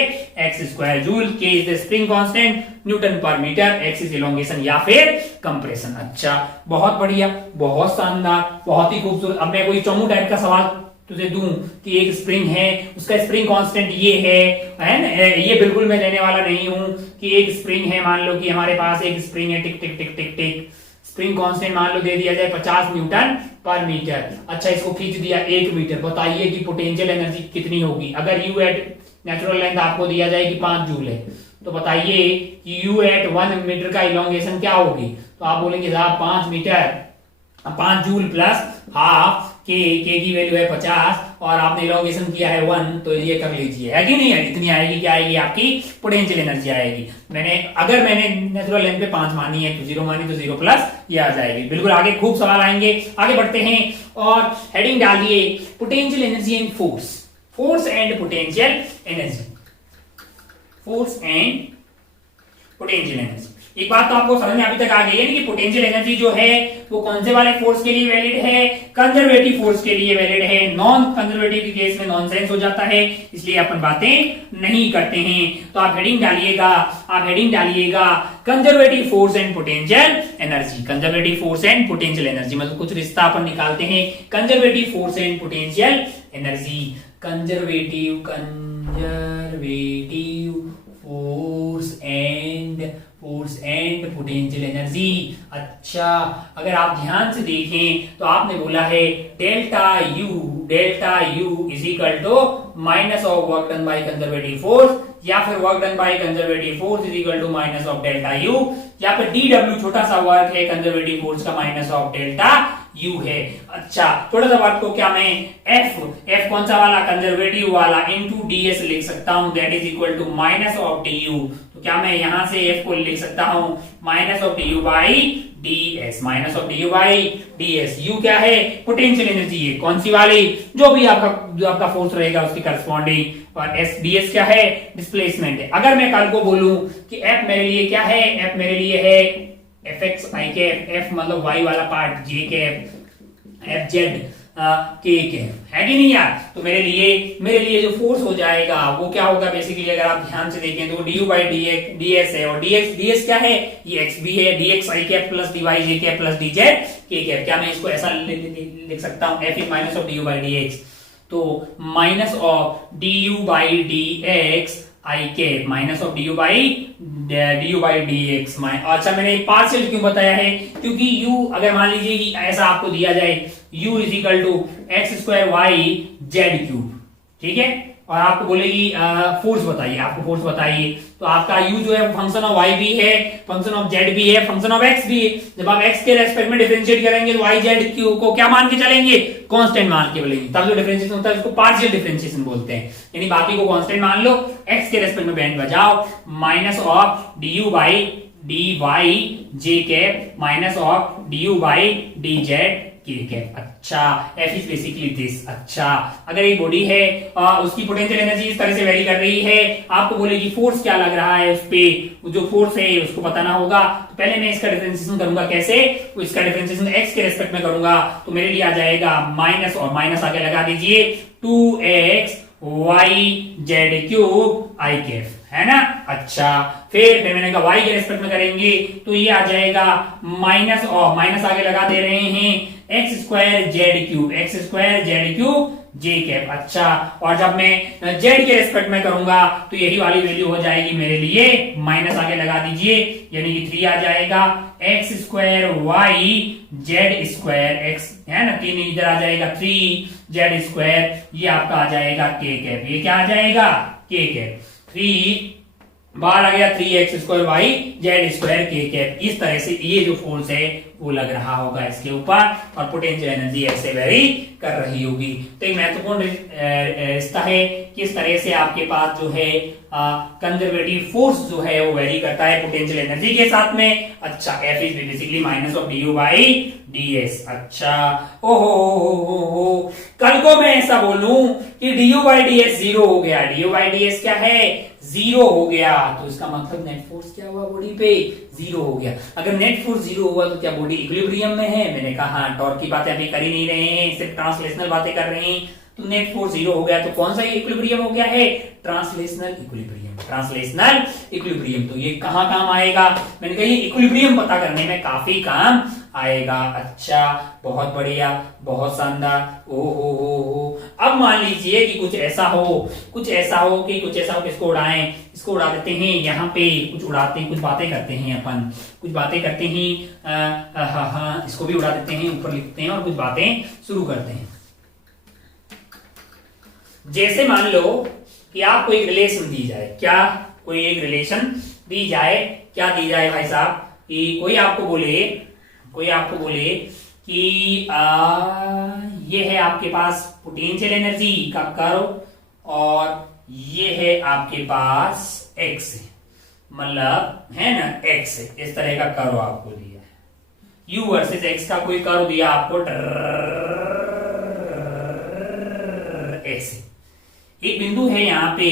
X square joule. के is the spring constant, Newton पर मीटर, एक्स इज इलोंगेशन या फिर कंप्रेशन। अच्छा, बहुत बढ़िया, बहुत शानदार, बहुत ही खूबसूरत। अब मैं कोई चौमू टाइप का सवाल तुझे दूं कि एक स्प्रिंग है, उसका स्प्रिंग कांस्टेंट ये है ना, ये बिल्कुल मैं देने वाला नहीं हूं कि एक स्प्रिंग है, मान लो कि हमारे पास एक स्प्रिंग है, टिक टिक टिक टिक टिक, स्प्रिंग कांस्टेंट मान लो दे दिया जाए 50 न्यूटन पर मीटर। अच्छा, इसको खींच दिया 1 मीटर, बताइए कि पोटेंशियल एनर्जी कितनी होगी। अगर यू एट नेचुरल लेंथ आपको दिया जाए कि 5 जूल है, तो बताइए कि यू एट 1 मीटर का इलोंगेशन क्या होगी। तो आप बोलेंगे साहब 5 मीटर 5 जूल प्लस हाफ के की वैल्यू है 50 और आपने इलॉन्गेशन किया है 1, तो ये कर लीजिए, है कि नहीं है? इतनी आएगी, क्या आएगी आपकी पोटेंशियल एनर्जी आएगी। अगर मैंने नेचुरल लेंथ पे 5 मानी है तो 0 मानी तो 0 प्लस ये आ जाएगी। बिल्कुल आगे खूब सवाल आएंगे, आगे बढ़ते हैं और हेडिंग डालिए potential energy and force, force and potential energy, force and potential energy. एक बात तो आपको समझ में अभी तक आ गई है कि पोटेंशियल एनर्जी जो है वो कौन से वाले फोर्स के लिए वैलिड है? कंजर्वेटिव फोर्स के लिए वैलिड है। नॉन कंजर्वेटिव के केस में नॉनसेंस हो जाता है, इसलिए अपन बातें नहीं करते हैं। तो आप हेडिंग डालिएगा conservative force and potential energy, conservative force and potential energy, मतलब कुछ रिश्ता अपन निकालते हैं conservative force and potential energy, conservative force and potential energy. अच्छा, अगर आप ध्यान से देखें तो आपने बोला है delta U is equal to minus of work done by conservative force, या फिर work done by conservative force is equal to minus of delta U, या फिर डीडब्ल्यू छोटा सा वर्क है कंजर्वेटिव फोर्स का माइनस ऑफ डेल्टा यू है। अच्छा, छोटा सा वर्क को क्या मैं एफ कौन सा वाला? कंजर्वेटिव वाला इनटू डीएस लिख सकता हूं, that is equal to minus of D U. तो क्या मैं यहां से एफ को लिख सकता हूं minus of D you by ds, minus of D you by ds। You क्या है? पोटेंशियल एनर्जी है, कौन सी वाली? जो आपका फोर्स रहेगा उसकी करस्पॉन्डिंग। और एस ds क्या है? डिस्प्लेसमेंट है। अगर मैं कल को बोलूं कि f मेरे लिए क्या है? f मेरे लिए है fx i के, f मतलब y वाला पार्ट, j के fz k के, है कि नहीं यार? तो मेरे लिए जो फोर्स हो जाएगा वो क्या होगा? बेसिकली अगर आप ध्यान से देखें तो du बाई ds है, और ds क्या है? ये x भी है, dx i cap plus dy j cap plus dz k cap. क्या मैं इसको ऐसा लिख सकता हूं? f is minus of du by dx, तो minus of du by dx I cap minus of du by dx। अच्छा, मैंने पार्शियल क्यों बताया है? क्योंकि u अगर मान लीजिए कि ऐसा आपको दिया जाए u is equal to X square Y Z cube, ठीक है, और आपको बोलेगी फोर्स बताइए, तो आपका u जो है फंक्शन ऑफ y भी है, फंक्शन ऑफ z भी है, फंक्शन ऑफ x भी है। जब आप x के रेस्पेक्ट में डिफरेंशिएट करेंगे तो y z q को क्या मान के चलेंगे? कांस्टेंट मान के बोलेंगे, तब जो डिफरेंशिएशन होता है उसको पार्शियल डिफरेंशिएशन बोलते हैं। यानी बाकी को कांस्टेंट मान लो, x के रेस्पेक्ट में बैंड बजाओ, minus of du by dy j cap minus of du by dz k cap. अच्छा, f इज बेसिकली दिस। अच्छा, अगर एक बॉडी है उसकी पोटेंशियल एनर्जी इस तरह से वेरी कर रही है, आपको बोलेगी फोर्स क्या लग रहा है उस पे, जो फोर्स है उसको बताना होगा। तो पहले मैं इसका डिफरेंशिएशन करूंगा, कैसे? तो इसका डिफरेंशिएशन x के रेस्पेक्ट में करूंगा, तो मेरे लिए आ जाएगा माइनस, और माइनस आगे लगा दीजिए 2x y z cube i cap, है ना? अच्छा, फिर मैंने कहा y के रेस्पेक्ट में करेंगे तो ये आ जाएगा माइनस, और माइनस आगे लगा दे रहे हैं x square Z cube j cap. अच्छा, और जब मैं z के रेस्पेक्ट में करूंगा तो यही वाली वैल्यू हो जाएगी मेरे लिए, माइनस आगे लगा दीजिए, यानी कि 3 आ जाएगा X square Y Z square X, है ना, 3 इधर आ जाएगा 3 जेड स्क्वायर, ये आपका आ जाएगा k कैप। ये क्या आ जाएगा? k cap. 3 बाहर आ गया 3x square Y Z square के कैप। इस तरह से ये जो फोर्स है वो लग रहा होगा इसके ऊपर, और पोटेंशियल एनर्जी ऐसे वेरी कर रही होगी। तो एक महत्वपूर्ण रिश्ता है कि इस तरह से आपके पास जो है कंजर्वेटिव फोर्स जो है वो वेरी करता है पोटेंशियल एनर्जी के साथ में। अच्छा, F is basically minus of D you by D S. अच्छा, ओहो, कल को मैं ऐसा बोलूं कि D you by D S zero हो गया, D you by D S क्या है? जीरो हो गया, तो इसका मतलब नेट फोर्स क्या हुआ बॉडी पे? जीरो हो गया। अगर नेट फोर्स जीरो हुआ तो क्या बॉडी इक्विलिब्रियम में है? मैंने कहा टॉर्क की बातें अभी कर ही नहीं रहे हैं, सिर्फ ट्रांसलेशनल बातें कर रहे हैं। तो नेट फोर्स जीरो हो गया तो कौन सा इक्विलिब्रियम हो गया है? Translational equilibrium. तो ये कहां काम आएगा? मैंने कहा ये इक्विलिब्रियम पता करने में काफी काम आएगा। अच्छा, बहुत बढ़िया, बहुत शानदार। ओ अब मान लीजिए कि कुछ ऐसा हो कि इसको उड़ाएं, इसको उड़ा देते हैं, यहाँ पे कुछ उड़ाते हैं, कुछ बातें करते हैं अपन, इसको भी उड़ा देते हैं, ऊपर लिखते हैं और कुछ बातें शुरू करते हैं। जैसे मान लो कि आपको एक रिलेशन दी जाए, क्या कोई एक रिलेशन दी जाए, क्या दी जाए भाई साहब? कि कोई आपको बोले कि ये है आपके पास पोटेंशियल एनर्जी का कर्व और ये है आपके पास एक्स, मतलब है ना एक्स, इस तरह का कर्व आपको दिया है। यू वर्सेस एक्स का कोई कर्व दिया आपको ऐसे। एक बिंदु है यहाँ पे,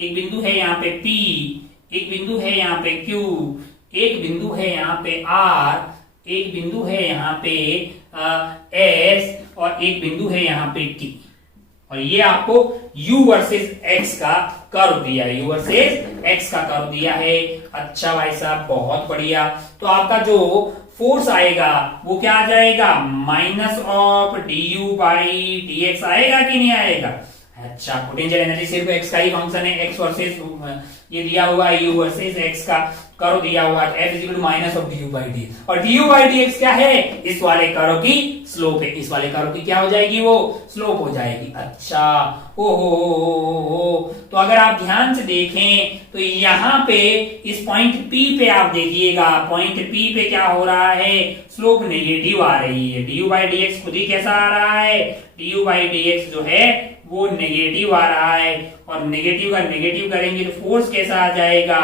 एक बिंदु है यहाँ पे P, एक बिंदु है यहाँ पे Q, एक बिंदु है यहाँ पे R, एक बिंदु है यहाँ पे S और एक बिंदु है यहाँ पे T। और ये आपको U वर्सेस X का कर्व दिया है, U वर्सेस X का कर्व दिया है। अच्छा भाई साहब, बहुत बढ़िया। तो आपका जो फोर्स आएगा वो क्या आ जाएगा, minus of du by dx आएगा कि नहीं आएगा। अच्छा, पोटेंशियल एनर्जी सिर्फ x का ही फंक्शन है, x वर्सेस ये दिया हुआ है u वर्सेस x का कर्व दिया हुआ है, f equal to minus of du by dx। और du बाई dx क्या है, इस वाले कर्व की स्लोप है, इस वाले कर्व की क्या हो जाएगी, वो स्लोप हो जाएगी। अच्छा, ओ तो अगर आप ध्यान से देखें तो यहाँ पे इस पॉइंट P पे आप देखिएगा, पॉइंट P पे क्या हो रहा है, स्लोप नेगेटिव आ रही है। du बाई dx खुद ही कैसा आ रहा है, du बाई dx जो है वो नेगेटिव आ रहा है, और नेगेटिव का नेगेटिव करेंगे तो फोर्स कैसा आ जाएगा,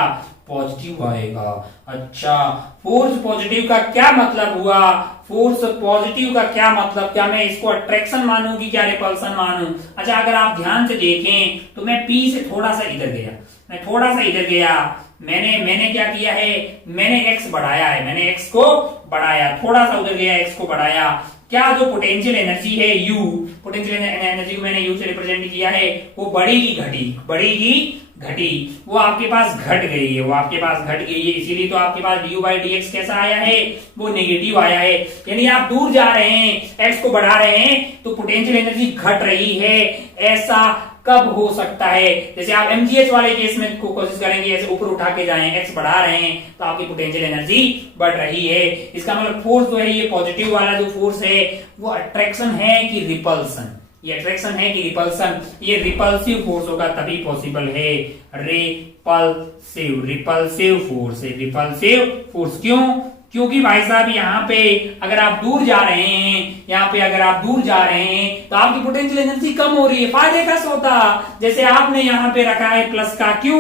पॉजिटिव आएगा। अच्छा, फोर्स पॉजिटिव का क्या मतलब हुआ, फोर्स पॉजिटिव का क्या मतलब, क्या मैं इसको अट्रैक्शन मानूं कि क्या रिपल्सन मानूं। अच्छा, अगर आप ध्यान से देखें तो मैं P से थोड़ा सा इधर गया, मैं थोड़ा सा इधर गया, मैंने क्या किया है, मैंने x बढ़ाया है, मैंने x को बढ़ाया, थोड़ा सा उधर गया, x को बढ़ाया। क्या जो पोटेंशियल एनर्जी है u, पोटेंशियल एनर्जी को मैंने u से रिप्रेजेंट किया है, वो बढ़ेगी घटी, बढ़ेगी घटी, वो आपके पास घट गई है, वो आपके पास घट गई है, इसीलिए तो आपके पास du बाई dx कैसा आया है, वो नेगेटिव आया है। यानी आप दूर जा रहे हैं, x को बढ़ा रहे हैं तो पोटेंशियल एनर्जी घट रही है। ऐसा कब हो सकता है, जैसे आप mgh वाले केस में कोशिश करेंगे, ऐसे ऊपर उठा के जाएं, x बढ़ा रहे हैं तो आपकी पोटेंशियल एनर्जी बढ़ रही है। इसका मतलब फोर्स जो है, ये पॉजिटिव वाला जो फोर्स है वो अट्रैक्शन है कि रिपल्सन, ये अट्रैक्शन है कि रिपल्सन, ये रिपल्सिव फोर्स होगा तभी पॉसिबल है। रिपल्सिव, रिपल्सिव फोर्स है, रिपल्सिव फोर्स। क्यों, क्योंकि भाई साहब यहाँ पे अगर आप दूर जा रहे हैं, यहाँ पे अगर आप दूर जा रहे हैं तो आपकी पोटेंशियल एनर्जी कम हो रही है, फायदे का सोता। जैसे आपने यहाँ पे रखा है प्लस का Q,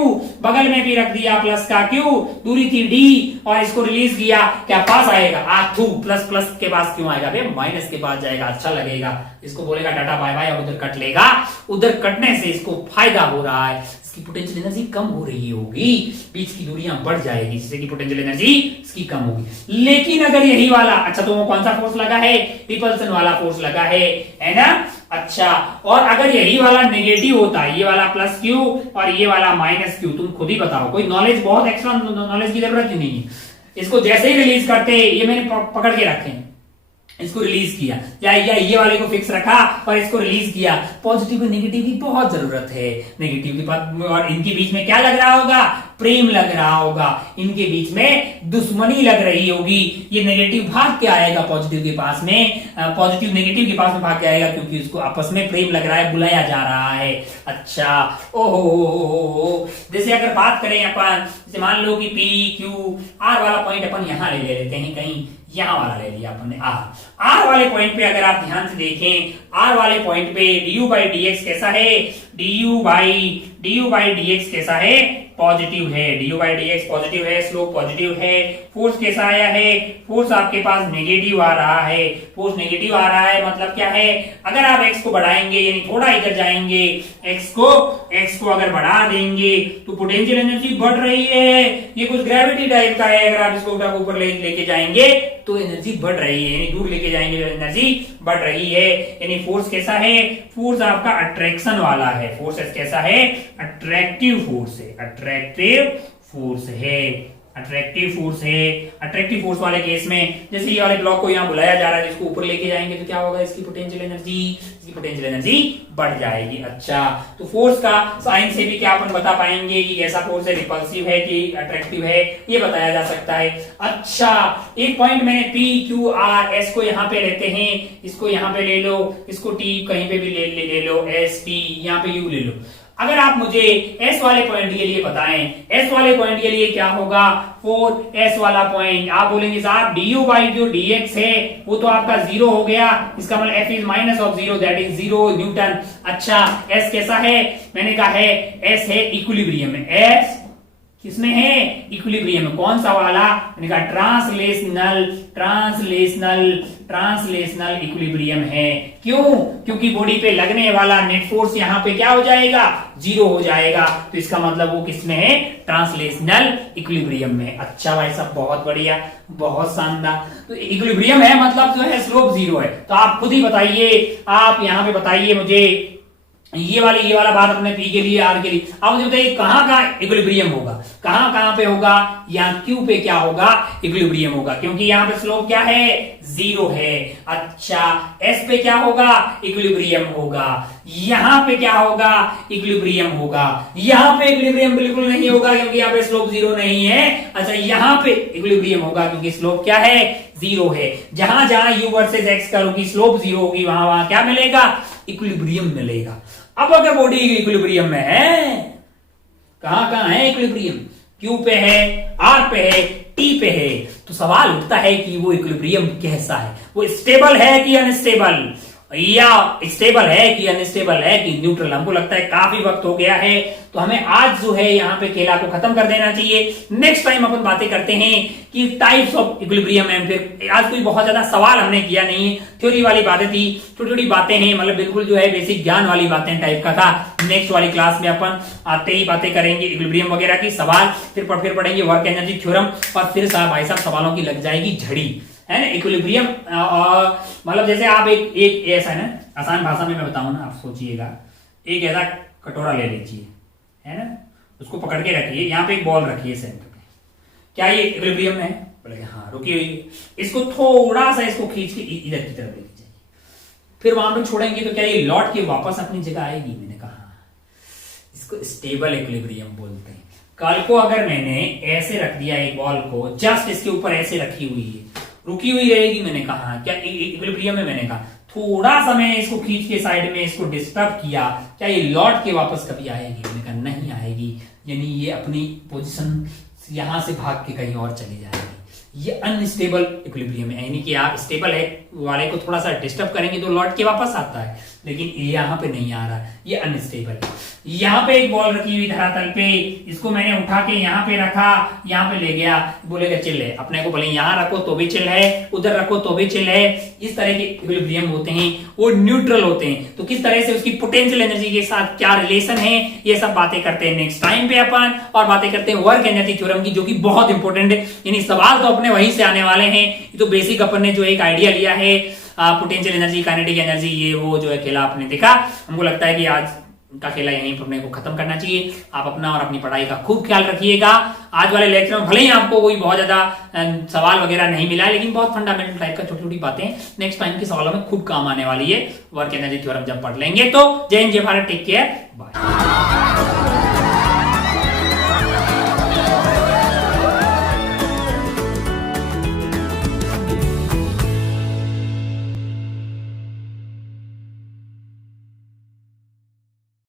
बगल में भी रख दिया प्लस का Q, दूरी थी D और इसको रिलीज किया, क्या पास आएगा, आथू प्लस प्लस के पास क्यों आएगा, माइनस के पास जाएगा, अच्छा लगेगा, इसको बोलेगा टाटा बाय बाय, और उधर कट लेगा, उधर कटने से इसको फायदा हो रहा है, इसकी पोटेंशियल एनर्जी कम हो रही होगी, बीच की दूरियां बढ़ जाएगी, जिससे कि पोटेंशियल एनर्जी इसकी कम होगी। लेकिन अगर यही वाला, अच्छा तो वो कौन सा फोर्स लगा है, रिपल्सन वाला फोर्स लगा है ना। अच्छा, और अगर यही वाला नेगेटिव होता, ये वाला प्लस Q और ये वाला माइनस Q, तुम खुद ही बताओ, कोई नॉलेज, बहुत एक्स्ट्रा नॉलेज की जरूरत ही नहीं है। इसको जैसे ही रिलीज करते, ये मैंने पकड़ के रखे, इसको रिलीज किया, या ये वाले को फिक्स रखा और इसको रिलीज किया, पॉजिटिव और नेगेटिव की बहुत जरूरत है। नेगेटिव के पास और इनके बीच में क्या लग रहा होगा, प्रेम लग रहा होगा, इनके बीच में दुश्मनी लग रही होगी। ये नेगेटिव भाग के आएगा पॉजिटिव के पास में, पॉजिटिव नेगेटिव के पास में भाग के आएगा, क्योंकि उसको आपस में प्रेम लग रहा है, बुलाया जा रहा है। अच्छा, ओहो, जैसे अगर बात करें अपन, जैसे मान लो कि P Q R वाला पॉइंट अपन यहाँ ले लेते हैं, कहीं यहां वाला ले लिया अपन ने R वाले पॉइंट पे अगर आप ध्यान से देखें, R वाले पॉइंट पे du बाई dx कैसा है, du बाई dx कैसा है, पॉजिटिव है, du बाई dx पॉजिटिव है, स्लोप पॉजिटिव है। फोर्स कैसा आया है, फोर्स आपके पास नेगेटिव आ रहा है, फोर्स नेगेटिव आ रहा है, मतलब क्या है, अगर आप x को बढ़ाएंगे, यानी थोड़ा इधर जाएंगे, x को अगर बढ़ा देंगे तो पोटेंशियल एनर्जी बढ़ रही है। ये कुछ ग्रेविटी टाइप का है, अगर आप इसको ऊपर लेके जाएंगे तो एनर्जी बढ़ रही है, यानी दूर लेके जाएंगे तो एनर्जी बढ़ रही है। यानी फोर्स कैसा है, फोर्स आपका अट्रैक्शन वाला है, फोर्स कैसा है, अट्रैक्टिव फोर्स है, अट्रैक्टिव फोर्स है, अट्रैक्टिव फोर्स है। अट्रैक्टिव फोर्स वाले केस में जैसे ये वाले ब्लॉक को यहाँ बुलाया जा रहा है, जिसको ऊपर लेके जाएंगे तो क्या होगा, इसकी पोटेंशियल एनर्जी बढ़ जाएगी। अच्छा, तो फोर्स का साइन से भी क्या अपन बता पाएंगे कि कैसा फोर्स है, रिपल्सिव है कि अट्रैक्टिव है, ये बताया जा सकता है। अच्छा, एक पॉइंट मैंने P Q R S को यहाँ पे लेते हैं, इसको यहाँ पे ले लो, इसको T कहीं पे भी ले लो, S T यहाँ पे U ले लो। अगर आप मुझे एस वाले पॉइंट के लिए बताएं, एस वाले पॉइंट के लिए क्या होगा, 4s वाला पॉइंट, आप बोलेंगे साहब du बाई जो dx है वो तो आपका 0 हो गया, इसका मतलब f is minus of 0 that is 0 Newton. अच्छा s कैसा है, मैंने कहा है s है इक्विलिब्रियम में, s किसमें है, इक्विलिब्रियम में। कौन सा वाला, मैंने कहा ट्रांसलेशनल ट्रांसलेशनल ट्रांसलेशनल इक्विलिब्रियम है। क्यों, क्योंकि बॉडी पे लगने वाला नेट फोर्स यहाँ पे क्या हो जाएगा, 0 हो जाएगा, तो इसका मतलब वो किसमें है, ट्रांसलेशनल इक्विलिब्रियम में। अच्छा भाई साहब बहुत बढ़िया, बहुत शानदार। तो इक्विलिब्रियम है मतलब जो है स्लोप 0 है। तो आप खुद ही बताइए, आप यहाँ पे बताइए मुझे ये वाला बात अपने पी के लिए, आर के लिए। अब मुझे बताइए कहां का इक्विलिब्रियम होगा, कहां पे होगा, यहाँ क्यू पे क्या होगा, इक्विलिब्रियम होगा, क्योंकि यहाँ पे स्लोप क्या है, 0 है। अच्छा एस पे क्या होगा, इक्विलिब्रियम होगा, यहाँ पे क्या होगा, इक्विलिब्रियम होगा, यहाँ पे इक्विलिब्रियम बिल्कुल नहीं होगा क्योंकि यहाँ पे स्लोप 0 नहीं है। अच्छा यहाँ पे इक्विलिब्रियम होगा क्योंकि स्लोप क्या है, 0 है। जहां जहां u वर्सेस x करोगी स्लोप 0 होगी, वहां वहां क्या मिलेगा, इक्विलिब्रियम मिलेगा। अब अगर बॉडी इक्विलिब्रियम में है, कहां है इक्विलिब्रियम, Q पे है, R पे है, T पे है, तो सवाल उठता है कि वो इक्विलिब्रियम कैसा है, वो स्टेबल है कि अनस्टेबल, या स्टेबल है कि अनस्टेबल है कि न्यूट्रल। हमको लगता है काफी वक्त हो गया है, तो हमें आज जो है यहाँ पे खेला को खत्म कर देना चाहिए। नेक्स्ट टाइम अपन बातें करते हैं कि टाइप्स ऑफ इक्विलिब्रियम है। फिर आज कोई बहुत ज्यादा सवाल हमने किया नहीं, थ्योरी वाली बातें थी, छोटी छोटी बातें हैं, मतलब बिल्कुल जो है बेसिक ज्ञान वाली बातें टाइप का था। नेक्स्ट वाली क्लास में अपन आते ही बातें करेंगे इक्विलिब्रियम वगैरह की, सवाल फिर पढ़ेंगे वर्क एनर्जी थ्योरम, और फिर भाई साहब सवालों की लग जाएगी झड़ी, है ना। इक्विलिब्रियम मतलब जैसे आप एक ऐसा है ना, आसान भाषा में मैं बताऊं ना, आप सोचिएगा, एक ऐसा कटोरा ले लीजिए, है ना, उसको पकड़ के रखिए, यहाँ पे एक बॉल रखिए सेंटर पे, क्या ये इक्विलिब्रियम में है, बोले हाँ रुकी हुई है। इसको थोड़ा सा इसको खींच के इधर की तरफ लेके जाइए, फिर वहां पे छोड़ेंगे तो क्या ये लौट के वापस अपनी जगह आएगी, मैंने कहा इसको स्टेबल इक्विलिब्रियम बोलते हैं। कल को अगर मैंने ऐसे रख दिया एक बॉल को, जस्ट इसके ऊपर ऐसे रखी हुई है, रुकी हुई रहेगी, मैंने कहा क्या इक्विलिब्रियम में, मैंने कहा थोड़ा सा मैं इसको खींच के साइड में इसको डिस्टर्ब किया, क्या ये लौट के वापस कभी आएगी, मैंने कहा नहीं आएगी, यानी ये अपनी पोजीशन यहां से भाग के कहीं और चली जाएगी। ये अनस्टेबल इक्विलिब्रियम है, यानी कि आप स्टेबल है वाले को थोड़ा सा डिस्टर्ब करेंगे तो लौट के वापस आता है, लेकिन यहाँ पे नहीं आ रहा, ये अनस्टेबल है। यहाँ पे एक बॉल रखी हुई धरातल पे, इसको मैंने उठा के यहाँ पे रखा, यहाँ पे ले गया, बोलेगा चिल है, अपने को भले यहाँ रखो तो भी चिल है, उधर रखो तो भी चिल है। इस तरह के इक्विलिब्रियम होते हैं, वो न्यूट्रल होते हैं। तो किस तरह से उसकी पोटेंशियल एनर्जी के साथ क्या रिलेशन है, ये सब बातें करते हैं नेक्स्ट टाइम पे अपन, और बातें करते हैं वर्क एनर्जी थ्योरम की, जो कि बहुत इंपॉर्टेंट है। यानी सवाल तो अपने वहीं से आने वाले हैं, ये तो बेसिक अपन ने जो एक आइडिया लिया है, पोटेंशियल एनर्जी, काइनेटिक एनर्जी, ये वो जो है खेला आपने देखा। हमको लगता है कि आज का खेला यहीं पर अपने को खत्म करना चाहिए। आप अपना और अपनी पढ़ाई का खूब ख्याल रखिएगा। आज वाले लेक्चर में भले ही आपको कोई बहुत ज्यादा सवाल वगैरह नहीं मिला, लेकिन बहुत फंडामेंटल टाइप का छोटी छोटी बातें नेक्स्ट टाइम के सवालों में खूब काम आने वाली है। वर्क एनर्जी थ्योरम जब पढ़ लेंगे तो। जय हिंद, जय भारत, टेक केयर, बाय।